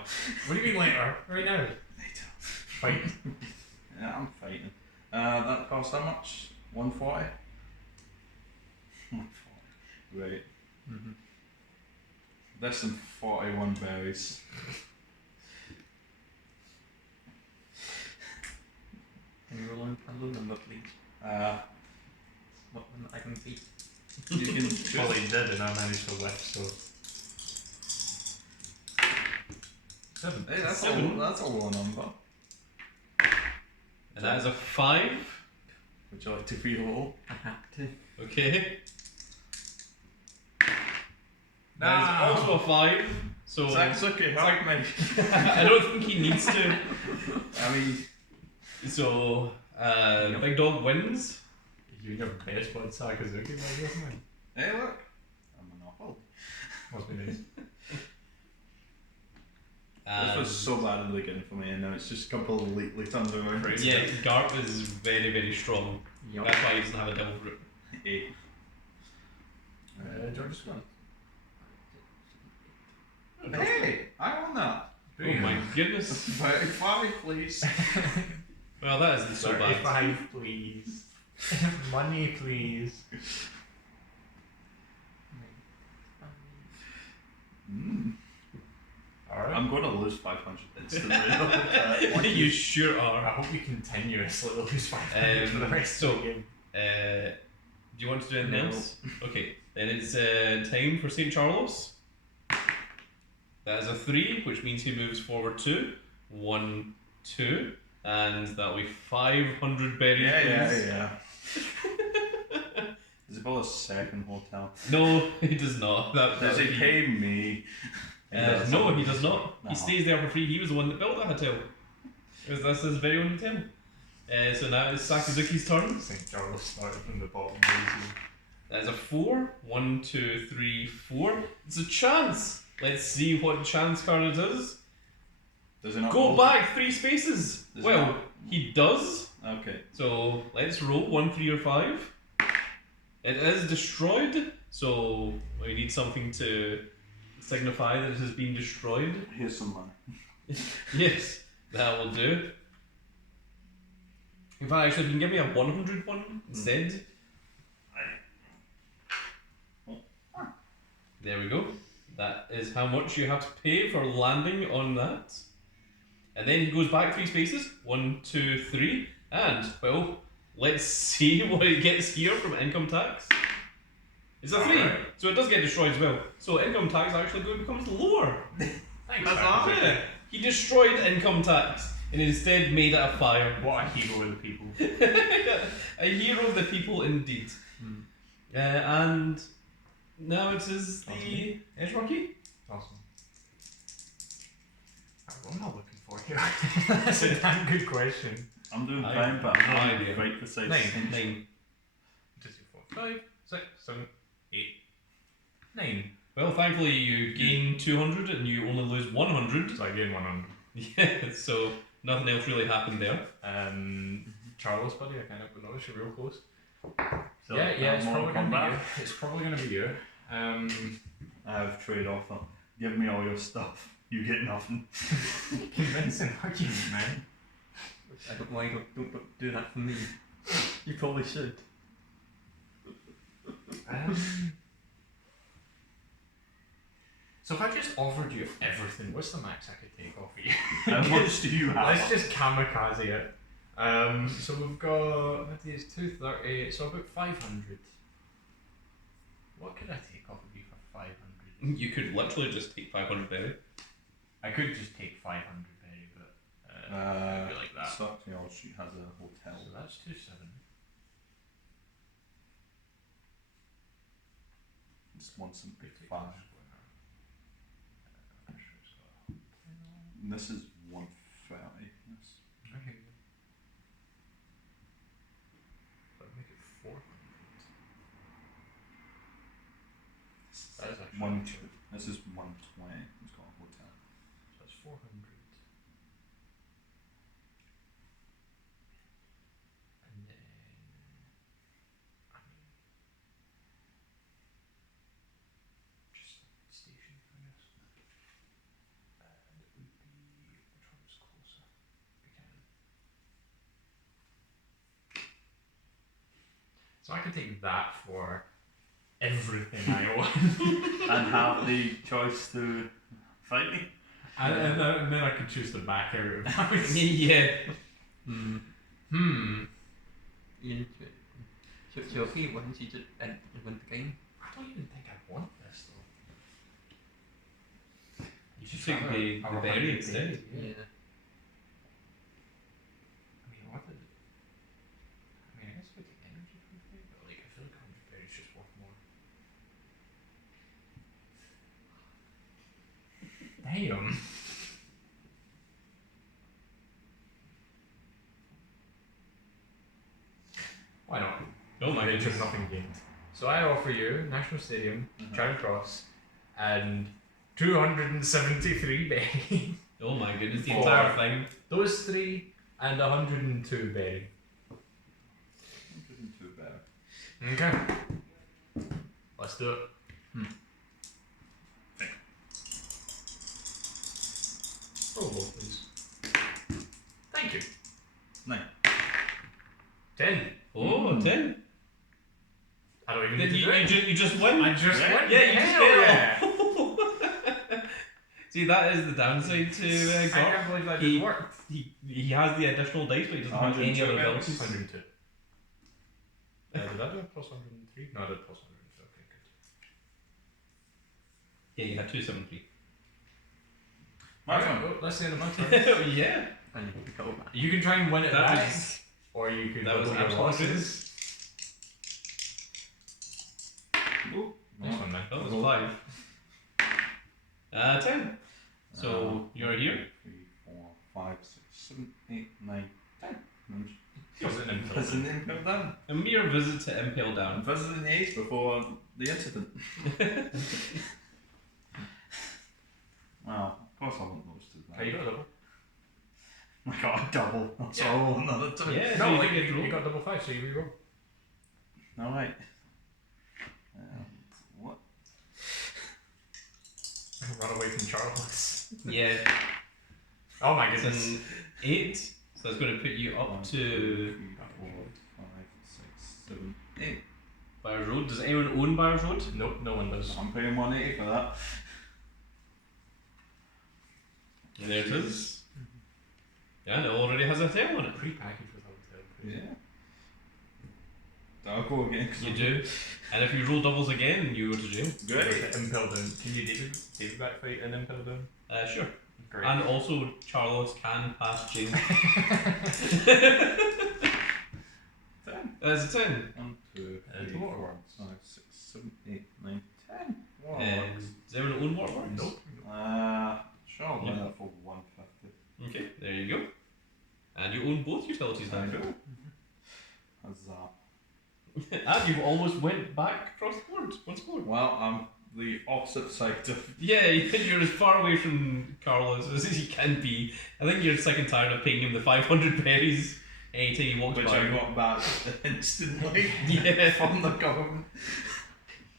What do you mean later? Right now? Later. Fight. Yeah, I'm fighting. That costs how much? 140? 140. Right. Mm-hmm. Less than 41 berries. Can you roll a low number, please? What number I can beat? You can choose. Well, he did, and I managed to whip, so. 7. Hey, that's 7. that's a low number. And that is a 5. Would you like to re-roll? I have to. Okay. That is also a 5. So That's okay, help me. I don't think he needs to. I mean, So Big Dog wins. You're your best bud Sakazuki, I guess, man. hey, look. I'm an apple. Must be nice. This was so bad in the beginning for me, and now it's just completely turned around. Yeah, Garp is very, very strong. Yup. That's why he doesn't have a devil fruit. 8. George's gone. Hey, I won that. Oh my goodness. 35, please. Well, that isn't so bad. 35, please. Money, please. Alright. I'm going to lose 500 instantly. You sure I are. hope you continuously lose 500 for the rest so- of the game. Do you want to do anything No. else? Okay, then it's time for St. Charles. That is a 3, which means he moves forward 2. 1, 2. And that'll be 500 berries. yeah. Is it a second hotel? No, he does not. That Does would he be- pay me? No, he does not. No. He stays there for free. He was the one that built that hotel. That's his very own hotel. So now it's Sakazuki's turn. St. Charles started from the bottom. Easy. That is a 4. 1, 2, 3, 4. It's a chance. Let's see what chance card it is. Does it not Go roll? back 3 spaces. Does it Well, not- he does. Okay. So let's roll 1, 3, or 5. It is destroyed. So we need something to signify that it has been destroyed. Here's some money. Yes, that will do. In fact, actually, if you can give me a 100 one instead. There we go. That is how much you have to pay for landing on that. And then he goes back 3 spaces. 1, 2, 3. And, well, let's see what it gets here from income tax. It's a 3. Alright. So it does get destroyed as well. So income tax actually becomes lower. Thanks, That's Sakazuki. awesome. Yeah. He destroyed income tax and instead made it a fire. What a hero of the people. A hero of the people indeed. And now it is the EdgeMarquis. Awesome. What am I looking for here? That's a damn good question. I'm doing I fine, but have no I'm idea. right beside 9. 9. 2, 3, 4, 5, 6, 7, 8, 9. Well, thankfully you gain 200 and you only lose 100. So I gain 100. Yeah, so nothing else really happened there. Charles, buddy, I kind of noticed you're real close. So yeah, it's I'm probably on gonna be you. combat. It's probably gonna be you. I have trade offer. Give me all your stuff. You get nothing. Convincing argument, man. I don't why you don't do that for me. You probably should. So if I just offered you everything, what's the max I could take off of you? How much do you have? Let's just kamikaze it. So we've got, what is 230, so about 500. What could I take off of you for 500? You could literally just take 500 berry. I could just take 500 berry, but I'd be like that. Sucks, your street has a hotel. So that's 27. Just want some big 50 five. Sure it's got a hotel. And this is 130. Yes. Okay. 1 2. This is 120. It's got a hotel. So that's 400. And then, I mean, just like station, I guess. And it would be, which one is closer? We can. So I can take that for everything I own. And have the choice to fight me. And then I could choose to back out of my Yeah. Ian, so if he wins, he just win the game. I don't even think I want this though. You should take the berry instead. Yeah. Yeah. I mean, what did? I mean, I guess we take energy from the berry, but like I feel like 100 berries is just worth more. Damn. Why not? Oh my Adventure, goodness. nothing gained. So I offer you National Stadium, Charing Cross, and 273 berry. Oh my goodness, the For- entire thing. Those three and 102 berry. 102 better. Okay. Let's do it. Roll low, please. Thank you. 9. 10. Oh, 10. I don't even Did need to do it. you just win? I just Yeah. went. Yeah, you just Hell failed. yeah. See, that is the downside to I Gort. can't believe that He- didn't work. He has the additional dice, but he doesn't have any 102 other bells. abilities. 102. Did I do a plus 103? No, I did plus 103. Okay, good. Yeah, you had 273. My Alright, turn. well, let's say the my turn. Yeah. And you go back. You can try and win it That back, was- or you could that was double your absolutely losses. Ooh. Nice one, man. That was 5. 10. So, you're here? 3, 4, 5, 6, 7, 8, 9, 10. Doesn't impel. Visiting Impel Down. A mere visit to Impale I'm Down. visiting the Ace before the incident. Well, of course I want those two. Okay, you got a double. I got a double. That's Yeah. all another two. Yeah, No, you like, did get you roll. got double 5, so you reroll. Alright. What? Run away from Charles. Yeah. Oh my It's goodness. an 8. So that's going to put you up 1, to 2, 3, 4, 5, 6, 7, 8. Byers Road. Does anyone own Byers Road? Nope, no one does. I'm paying 180 for that. And there it is. Yeah, and it already has a tail on it. Pre-packaged with hotel. Yeah. I'll go again. 'cause You I'm- do. And if you roll doubles again, you go to jail. Great. Impel down. Can you David back fight and impel down? Sure. Great. And also, Charles can pass James. 10. There's a 10. 1, 2, And 3, 4, waterworks. 5, 6, 7, 8, 9, 10. Waterworks. Does anyone own Waterworks? Nope. Sure, I'll buy Yeah. that for 150. Okay, there you go. And you own both utilities now. Cool. Huzzah. And you've almost went back across the board once more. Well, I'm the opposite side of. Yeah, you're as far away from Carlos as you can be. I think you're sick and tired of paying him the 500 berries anytime he walks Which by. I got back instantly Yeah. from the government.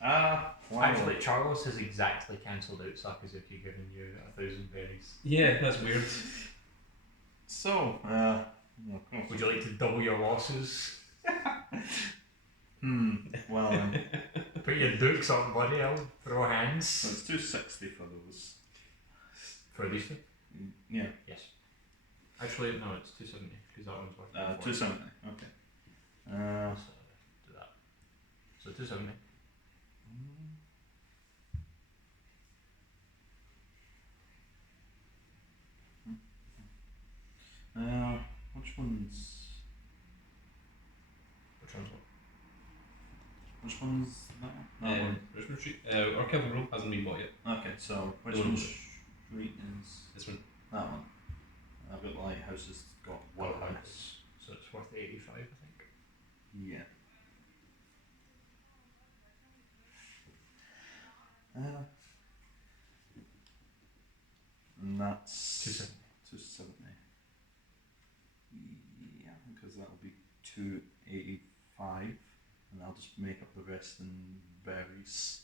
Wow. Actually, Charles has exactly cancelled out Sakazuki giving you 1,000 berries. Yeah, that's weird. So, Would you like to double your losses? well, Put your dukes up, buddy. I'll throw so hands. it's 260 for those. For these two? Yeah, Yes. Actually, no, it's 270 because that one's worth 270. Okay. So do that. So 270. Which one's Which one's what? which one's that one? That one. Richmond Street, or Kelvin Grove hasn't been bought yet. Okay, so which No, no, one no. street is This one. that one? I've got the lighthouse has got one Got house. house. So it's worth 85, I think. Yeah. that's 270. 270. Yeah, because that'll be 285, and I'll just make up the rest in berries.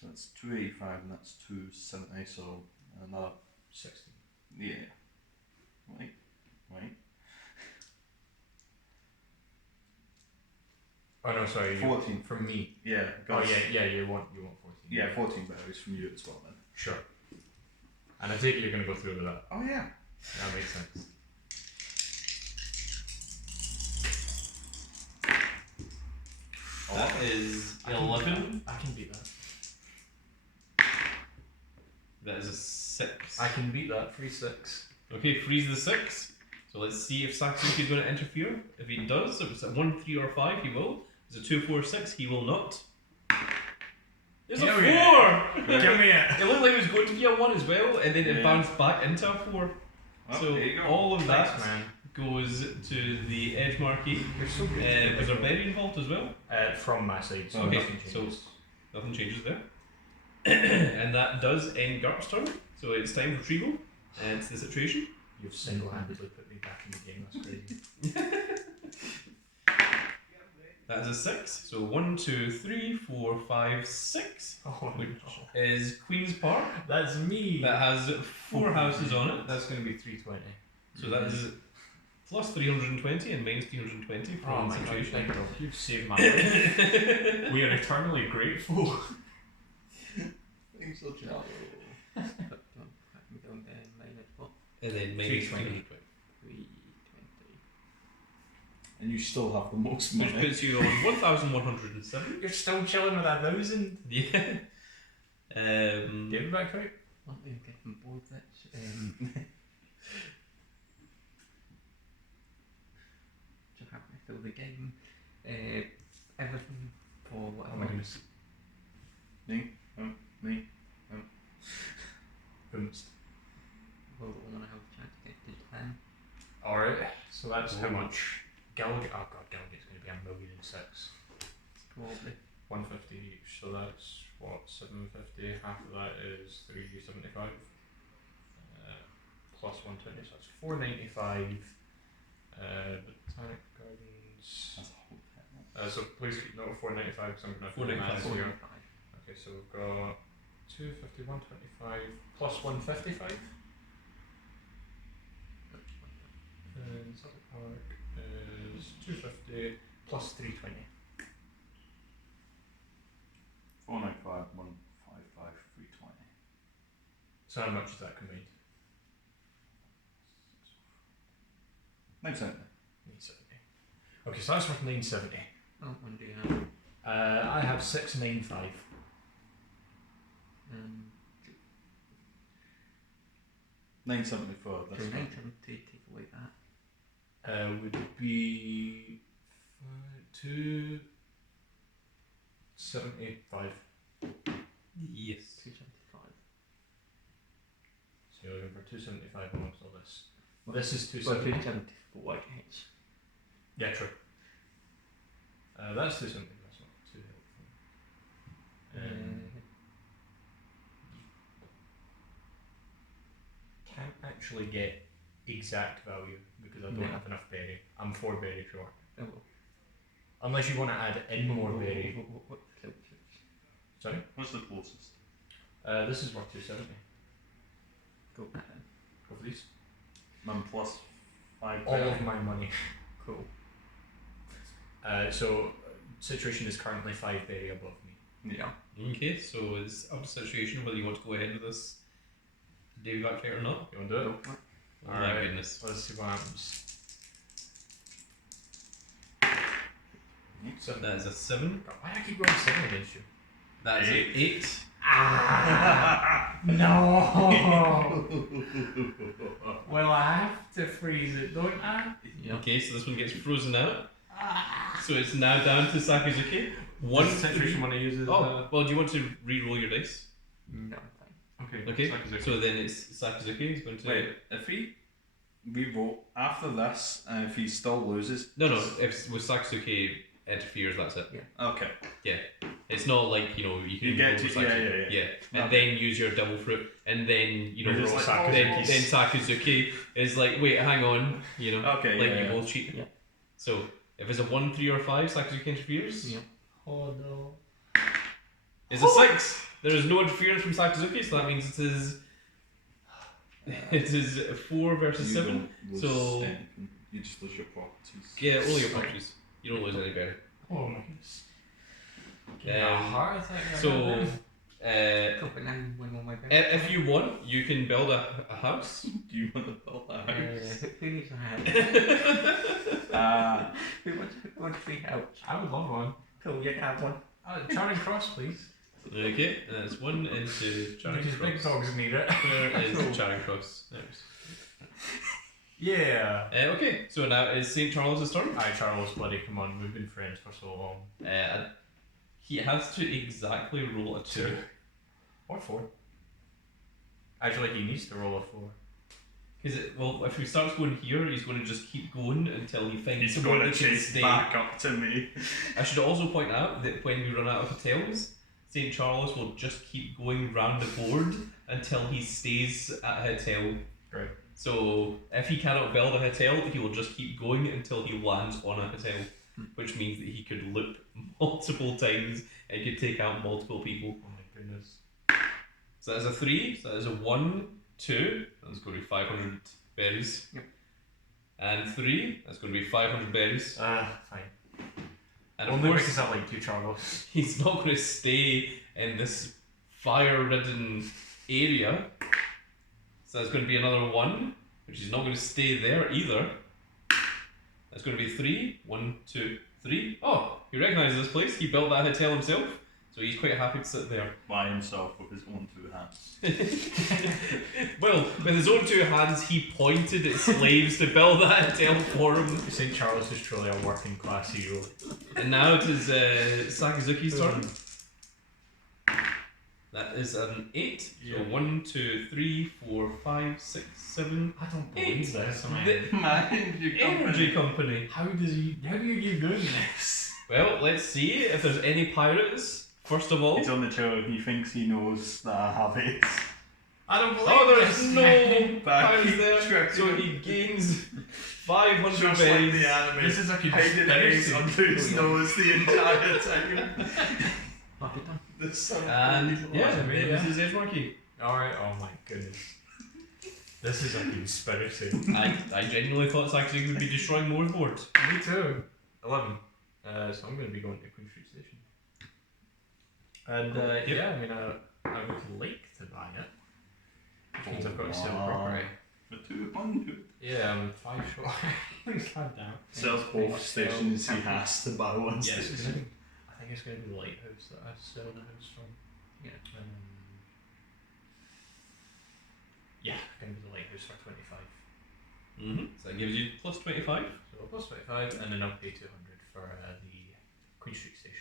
So that's 285, and that's 270. So another 60. yeah. Wait. Oh no, sorry. 14 from me. Yeah. Oh because- yeah. You want 14. Yeah, 14 berries from you as well then. Sure. And I take it you're going to go through with that. Oh yeah. That makes sense. That is 11. I can beat that. That is a 6. I can beat that. 3-6. Okay, freeze the 6. So let's see if Saksuke is going to interfere. If he does, if it's a 1, 3, or 5, he will. If it's a 2, 4, 6, he will not. There's a 4! Give me it. It looked like it was going to be a 1 as well, and then it Yeah. bounced back into a 4. Oh, So there you go. all of that Thanks, man. goes to the EdgeMarquis. You're so good. Was there berry involved as well? From my side, so Okay, nothing changes. Nothing changes there. And that does end Garp's turn. So it's time for Trigo. And it's the situation. You've single-handedly put me back in the game. That's crazy. That is a 6. So 1, 2, 3, 4, 5, 6. Oh Which no. is Queen's Park. That's me. That has 4 houses on it. That's going to be 320. So that is plus 320 and minus 320 Oh from my god, situation. thank God. You've saved my life. We are eternally grateful. Thanks, Joe. We don't minus what? And then minus 320. 320. 320. And you still have the most Which money. puts you on 1,107. You're still chilling with 1,000. Yeah. Give it back out. Let me get them both that. To have me fill the game. Everything for Oh whatever. my goodness. Me. Boomst. Well, I want to have a chance to get to Japan. Alright, so that's how Ooh. much. Gallagher. Oh god, Gallagher's going to be 1,006,000. Probably. 150 each, so that's what, 750, half of that is 375, plus 120, so that's 495, Botanic Gardens, That's a hotel. so please keep note of 495 because I'm going to have 495. here. Okay, so we've got 250, 125, plus 155, and Suffolk Park is 250, plus 320. 495, 155, 320. So how much is that combined? 970. 970. Okay, so that's worth 970. Oh, when do you have? I have 695. Um, 970 for so this one. 970 take away that. Would be 275. Yes. 275. So you're looking for 275 amongst all this. Well, this is Well, 270. 274 each. Yeah, true. That's 270. That's not too helpful. Can't actually get exact value because I don't No. have enough berry. I'm 4 berry short. Oh, well. Unless you want to add in more berry. What close? Sorry? What's the closest? This is worth 270. Go back then. Go for these. Man plus 5. All of my money. Cool. So, situation is currently 5 berry above me. Yeah. Okay, so it's up to situation whether you want to go ahead with this Davy back fight or not. You want to do it? Go for it. Oh my Alright. goodness. Let's see what happens. So, That is a 7. why do I keep going 7 against you? That is an 8. No! Well, I have to freeze it, don't I? Yeah. Okay, so this one gets frozen out. So it's now down to Sakazuki. One situation want to use Oh, well, do you want to re-roll your dice? No, fine. Okay. Okay, so then it's Sakazuki. He's going to. Wait, if he re-roll after this, and if he still loses. No, if with Sakazuki interferes, that's it. Okay. Yeah. It's not like, you know, you can You get roll to- for Sakuzuki. yeah. And Okay. then use your double fruit, and then, you know, Roll like, Sakuzuki's. then Sakuzuki is like, wait, hang on, you know, Okay, like yeah, you yeah. both cheat. Yeah. So if it's a 1, 3, or 5, Sakuzuki interferes. Yeah. Oh no. It's a 6. There is no interference from Sakuzuki, so that means it is. It is 4 versus You 7. don't lose So- anything. You just lose your properties. Yeah, only your punches. You don't lose any better. Oh my goodness. Give me a heart attack right So, now, man. Couple nine win on my back. if you want, you can build a house. Do you want to build that house? Who needs a house? Who wants free house? I would love one. Cool, you can have one. Charing Cross, please. Okay, and that's 1 into Charing Because big Cross. dogs need it. Where is Charing Cross? There it is. Yeah. Okay, so now it's St. Charles' turn. Aye, Charles, bloody, come on, we've been friends for so long. He has to exactly roll a 2. Or 4. Actually, he needs to roll a 4. Because, well, if he starts going here, he's going to just keep going until he finds He's someone going that to can chase stay. back up to me. I should also point out that when we run out of hotels, St. Charles will just keep going round the board until he stays at a hotel. Right. So if he cannot build a hotel, he will just keep going until he lands on a hotel, which means that he could loop multiple times and could take out multiple people. Oh my goodness. So that is a 3, so that is a 1, 2, that's going to be 500 berries. Yep. And 3, that's going to be 500 berries. Fine. And of Only course, because I like you, Charles. he's not going to stay in this fire-ridden area. So that's going to be another 1, which is not going to stay there either. That's going to be 3. 1, 2, 3. Oh, he recognises this place. He built that hotel himself, so he's quite happy to sit there. By himself with his own 2 hands. Well, with his own 2 hands, he pointed at slaves to build that hotel for him. St. Charles is truly a working class hero. And now it is Sakuzuki's turn. That is an 8. So Yeah. 1, 2, 3, 4, 5, 6, 7. I don't Eight. believe this, man. The Man, you Energy Company. How do you keep doing this? Well, let's see if there's any pirates. First of all, He's on the tower and he thinks he knows that I have it. I don't believe oh, there's this. no But I pirates keep there. tracking So him. he gains 500 Just like berries. the anime. This is a Hiding eggs conspiracy. under his nose the entire time. Might be done. There's some And yeah, Awesome, this yeah. is EdgeMarquis. Alright, oh my goodness. This is a conspiracy. I genuinely thought Sakuzuki would be destroying more boards. Me too. 11. So I'm going to be going to Queen Street Station. And Yep. yeah, I mean, I would like to buy it. Which means I've got to sell the property. For 200. Yeah, I'm 5 short. God damn. Sells both stations, he has to buy one Yes, it's station. gonna be, I think it's going to be the lighthouse that I sell the house from. Yeah. Yeah, going to be the lighthouse for 25. So that gives you plus 25. So plus 25, and then I'll pay 200 for the Queen Street Station.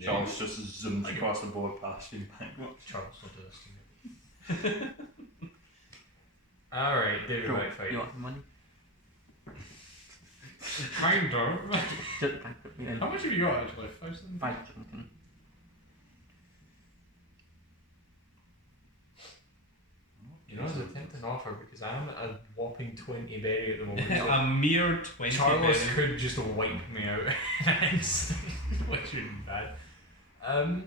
Charles just zooms Okay. across the board past you bankrupt. Charles will do this to me. Alright, David Cool. Whitefight. You want the money? Kind of. Don't bankrupt me then. How much have you got actually? 5,000? 5 something. You know, it's a tempting offer because I'm at a whopping 20 berry at the moment. So A mere 20 Charles berries. could just wipe me out in an instant, which would be bad. And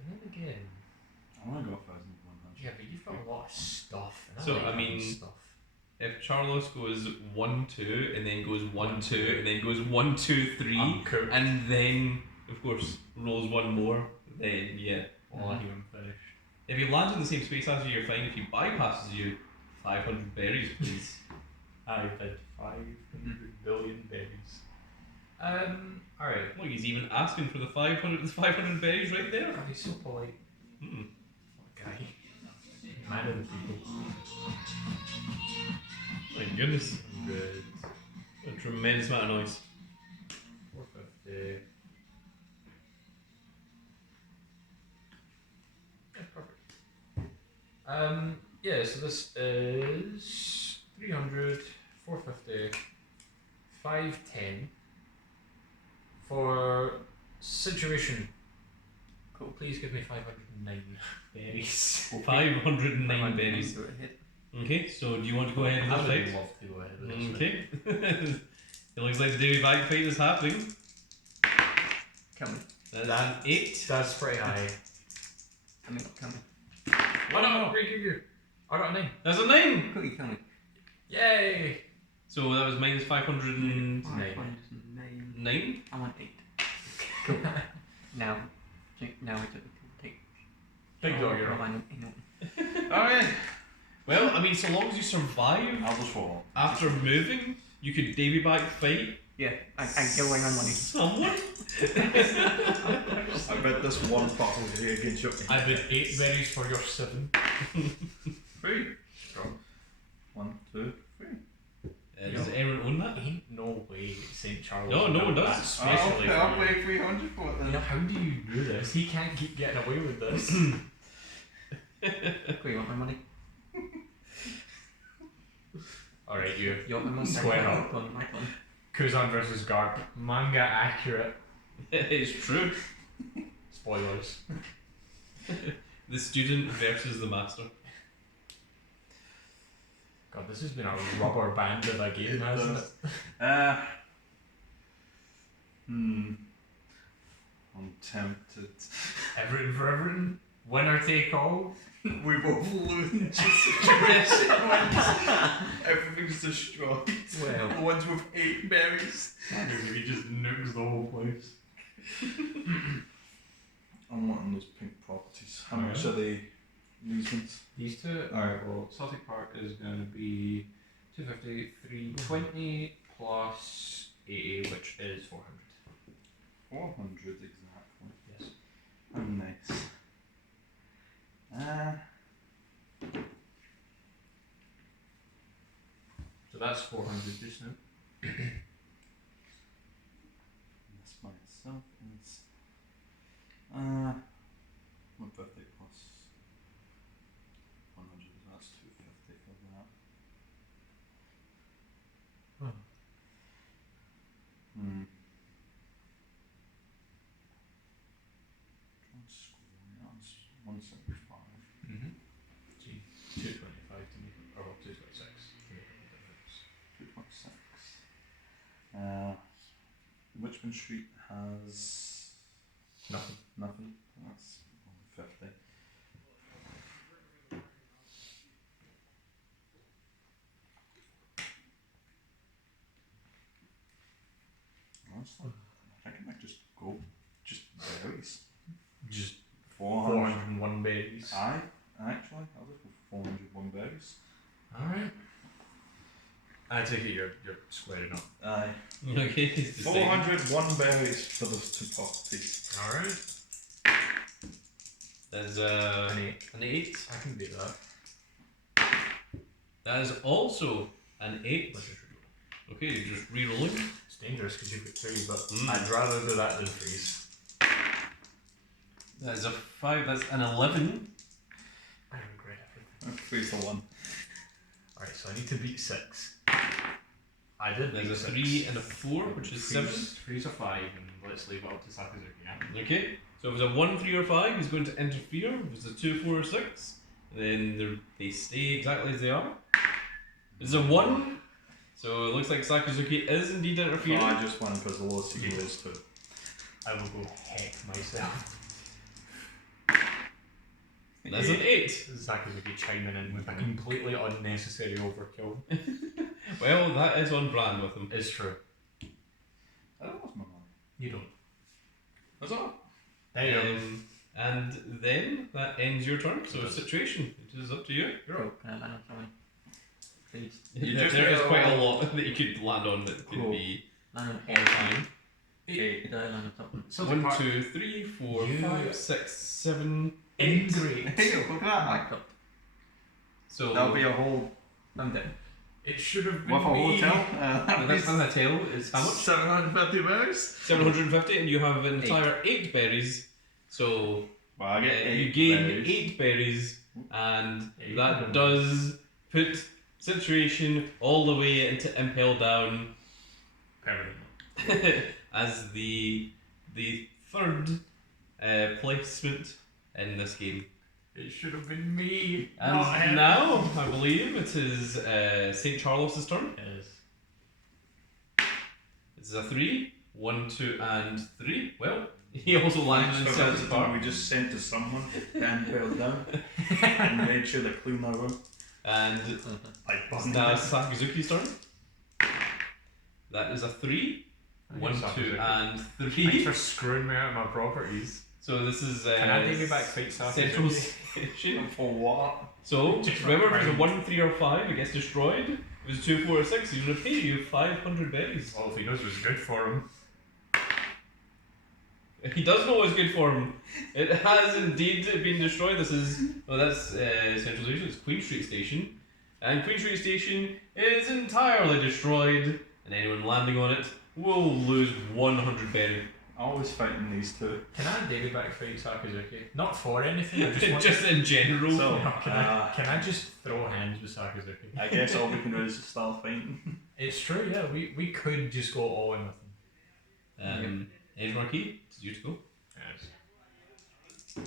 then again, I only got 1,100. yeah, but you've got a lot of stuff. And So, like I having mean, stuff. If Charlos goes 1, 2, and then goes 1, 2, and then goes 1, 2, 3, I'm cooked. and then, of course, rolls 1 more, then yeah. Oh, I'm finished. If he lands in the same space as you, you're fine. If he bypasses you, 500 berries, please. I did 500 billion berries. Alright. Look, he's even asking for the 500 berries right there. God, he's so polite. Hmm. What a guy. Man of the people. My goodness. Good. A tremendous amount of noise. 450. Yeah, perfect. Yeah, so this is 300, 450, 510 for situation. please give me 509 berries. 509 berries. Go ahead. Okay, so do you want to go ahead I with would this fight? love to go ahead with this. Okay. It looks like the Davy Bag fight is happening. Coming. That's an 8. That's pretty high. Coming. Coming. Oh no, I got a 9. That's a 9! Quickly coming. Yay! So that was minus 509. 9. I want 8. Cool. Now we took take. Big dog, you're I up. know. Alright. Well, I mean, so long as you survive I'll just fall. after moving, you could Davy Bag fight Yeah, I go away my money. someone. I bet this one battle here against you. I bid 8 berries for your 7. 3. Strong. 1, 2, 3. Does everyone own that? Ain't no way St. Charles. No, no one does. That's especially I'll for you. pay 300 for it You then. know, how do you do this? He can't keep getting away with this. Quick, you want my money? Alright, you. You want my money? Square My up. turn, my turn. Kuzan versus Garp. Manga accurate. It's true. Spoilers. The student versus the master. God, this has been a rubber band of a game, hasn't it? I'm tempted. Everything for everything. Winner take all. We both lose. Situation wins. Everything's destroyed. Well. The ones with 8 berries. He just nukes the whole place. I'm wanting those pink properties. How much are they? These ones? These two? Alright, well, Celtic Park is going to be 250, 320 plus 80, which is 400. 400 exactly. Yes. Oh, nice. So that's 400 just now. This by itself is 150 plus 100. That's 250 for that. That's 175. Mm-hmm. Gee, 225 to make it, or 226 to make it a difference. 2.6. Richmond Street has Nothing. nothing. That's 150. Honestly, I think I might just go berries. Just 400. 401 berries. Aye, actually, I'll just go 401 berries. Alright. I take it you're squaring up. Aye. Okay, it's the same. 401 berries for those 2 properties. Alright. There's An 8. an 8. I can beat that. That is also an 8. Okay, you're just re-rolling. It's dangerous because you've got 3, but Mm. I'd rather do that than freeze. That is a 5. That's an 11. I regret everything. 3 for 1. Alright, so I need to beat 6. I did beat There's a 6. 3 and a 4, which is 7. Three's a 5, and let's leave it up to Sakazuki. Yeah? Okay, so if it's a 1, 3, or 5, he's going to interfere. If it's a 2, 4, or 6, then they stay exactly as they are. It's a 1, so it looks like Sakazuki is indeed interfering. Oh, I just won because the lowest you can lose 2. I will go heck myself. That's an 8. Sakazuki chiming in with a completely unnecessary overkill. Well, that is on brand with him. It's true. I don't lost my money. You don't. That's all. There you go. And then that ends your turn. So situation, it is up to you. You're Cool. up. Can I land on something? Please. You There just is get quite a all- lot that you could land on that could Cool. be Land on all everything. time. Did I land on something? Celtic 1, Park. 2, 3, 4, You- 5, 6, 7, 8. Ingrate. Hey, look at that. Back up. So That'll be a whole. I'm dead. It should have been With a me. hotel. that's on the tail is how much? 750 berries. 750, and you have an entire 8 berries. So Well, I get 8 you gain berries. 8 berries, and Eight that berries. does put situation all the way into Impel Down Permanently. as the third placement in this game. It should have been me. And not him. now, I believe it is St. Charles' turn. Yes. This is a 3. 1, 2, and 3. Well, he also landed in Thanks for Celtic visiting. Park. We just sent to someone, then held down, and made sure they cleaned their room. And Like it's now Sakazuki's turn. That is a 3. 1, 2, and Thanks 3. for screwing me out of my properties. So this is Can I take you back fight Central Sakazuki? Station. For what? So Just remember, if round. it's a 1, 3, or 5, it gets destroyed. If it's 2, 4, or 6, he's going to pay you 500 berries. Well, if he knows what's good for him. He does know what's good for him. It has indeed been destroyed. This is that's Central Station. It's Queen Street Station, and Queen Street Station is entirely destroyed. And anyone landing on it will lose 100 berry. Always fighting these two. Can I David back fight Sakazuki? Not for anything. I just want Just in general. So, can I just throw hands with Sakazuki? I guess all we can do is just start fighting. It's true, yeah. We could just go all in with him. EdgeMarquis, it's you to go. Yes.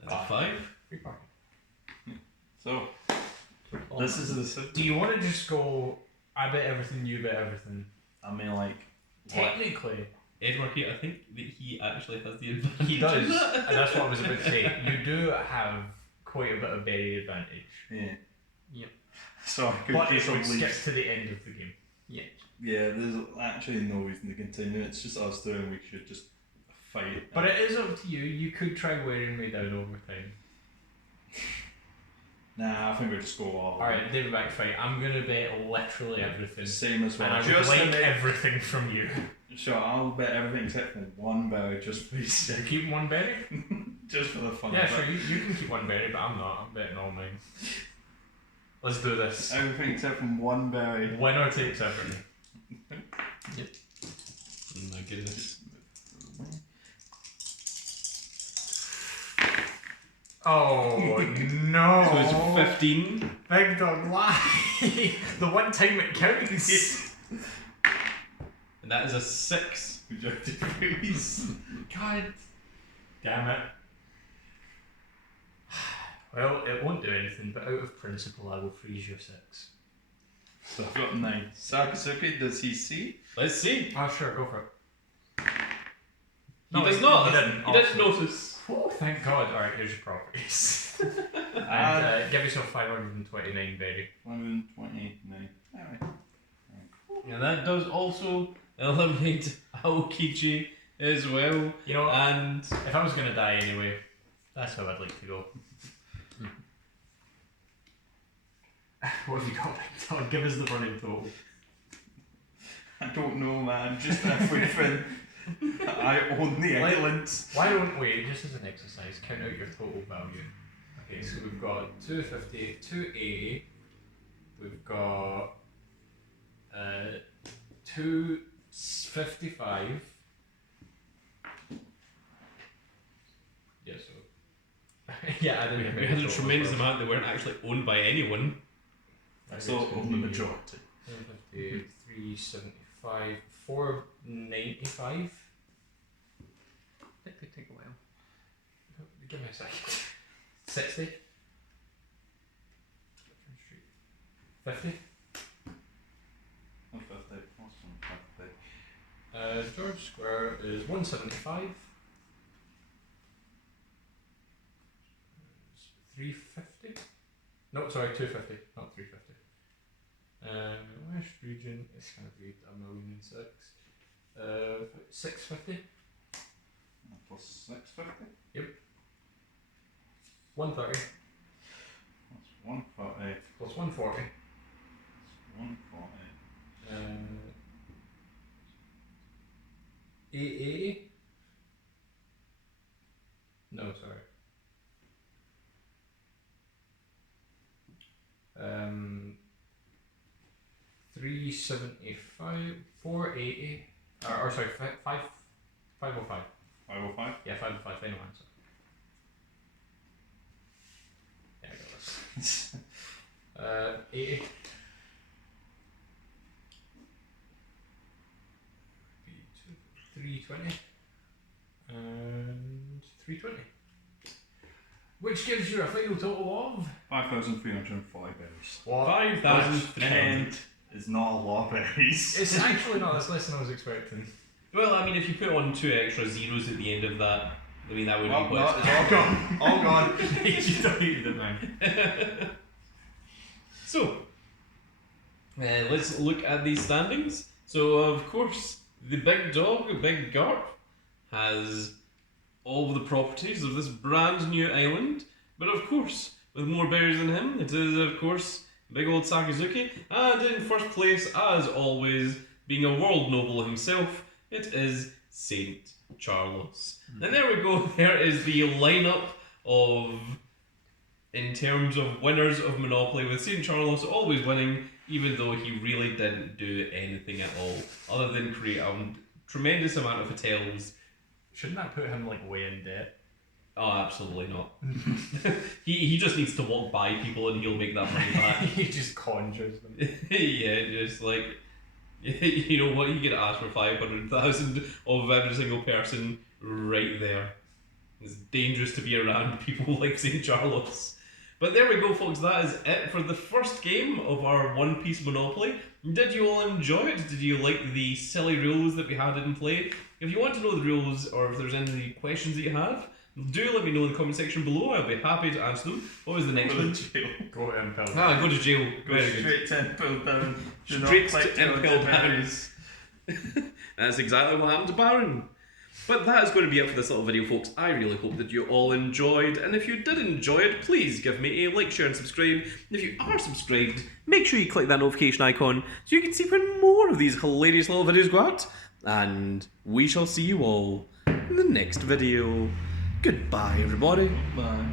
That's a 5. Free parking. So, this is the. Do you want to just go? I bet everything. You bet everything. I mean, like, Technically, EdgeMarquis, I think that he actually has the advantage. he does, in that. and that's what I was about to say. You do have quite a bit of berry advantage, yeah. Yep. So I could but it just would at skip least. to the end of the game. Yeah. Yeah, there's actually no reason to continue. It's just us two, and we should just fight. But it is up to you. You could try wearing me down over time. Nah, I think we just go all. Alright, David back fight. I'm gonna bet literally everything. Same as well. And I would Just to like make- everything from you. Sure, I'll bet everything except for one berry, just for the You sake, keep one berry? just for the fun. Yeah, of sure, it. you can keep one berry, but I'm not. I'm betting all mine. Let's do this. Everything except from one berry. Winner takes everything. Oh my goodness. Oh no! So it's 15. Big dog lie. The one time it counts. And that is a 6. Rejected freeze. God damn it. Well, it won't do anything, but out of principle, I will freeze your 6. So I've got 9. Sakazuki, does he see? Let's see. Oh, sure, go for it. He does not. He didn't. He didn't Awesome. notice. Oh, thank God. Alright, here's your properties. And give yourself 529 berry. 129. Alright. And that does also eliminate Aokiji as well. You know, And if I was going to die anyway, that's how I'd like to go. What have you got, Big Dog? Give us the running total. I don't know, man. Just everything. I own the Like- islands. Why don't we, just as an exercise, count out your total value? Okay, so we've got 250, 280, we've got 255. Yeah, so. Yeah, I didn't we had a tremendous amount that weren't actually owned by anyone. So own the majority. 250, 375, 495. That could take a while. Give me a second. 60. 50. Oh, 50. Awesome, 50. George Square is 175. 350? No, sorry, 250, not 350. West region is going to be 1,006,000. 650? Plus 650. 130 That's 140. plus 140. That's 140. 880? No, sorry. 375, 480, or sorry, 505. 505. Yeah, 505, final answer. Yeah, I got this. 80. 320. 320. Which gives you a final total of 5,340 berries. what? 5,300. It's not a lot of berries. It's actually not. It's less than I was expecting. Well, I mean, if you put on 2 extra zeros at the end of that, I mean, that would Oh, be no, quite. it's all gone. All gone. You deleted it, man. So, let's look at these standings. So, of course, the big dog, Big Garp, has all the properties of this brand new island. But of course, with more berries than him, it is, of course, big old Sakazuki. And in first place, as always, being a world noble himself, it is Saint Charles. And there we go. There is the lineup of, in terms of winners of Monopoly, with Saint Charles always winning, even though he really didn't do anything at all, other than create a tremendous amount of hotels. Shouldn't that put him like way in debt? Oh, absolutely not. he just needs to walk by people and he'll make that money back. He just conjures them. Yeah, just like, you know what, you get asked for 500,000 of every single person right there. It's dangerous to be around people like St. Charles. But there we go, folks. That is it for the first game of our One Piece Monopoly. Did you all enjoy it? Did you like the silly rules that we had in play? If you want to know the rules, or if there's any questions that you have, do let me know in the comment section below. I'll be happy to answer them. What was the next one? Go to Impel. Go to jail. Go Very good. straight to Impel Down. Do not Straight collect to Impel your Down. berries. That's exactly what happened to Baron. But that is going to be it for this little video, folks. I really hope that you all enjoyed, and if you did enjoy it, please give me a like, share and subscribe. And if you are subscribed, make sure you click that notification icon so you can see when more of these hilarious little videos go out. And we shall see you all in the next video. Goodbye, everybody. Bye.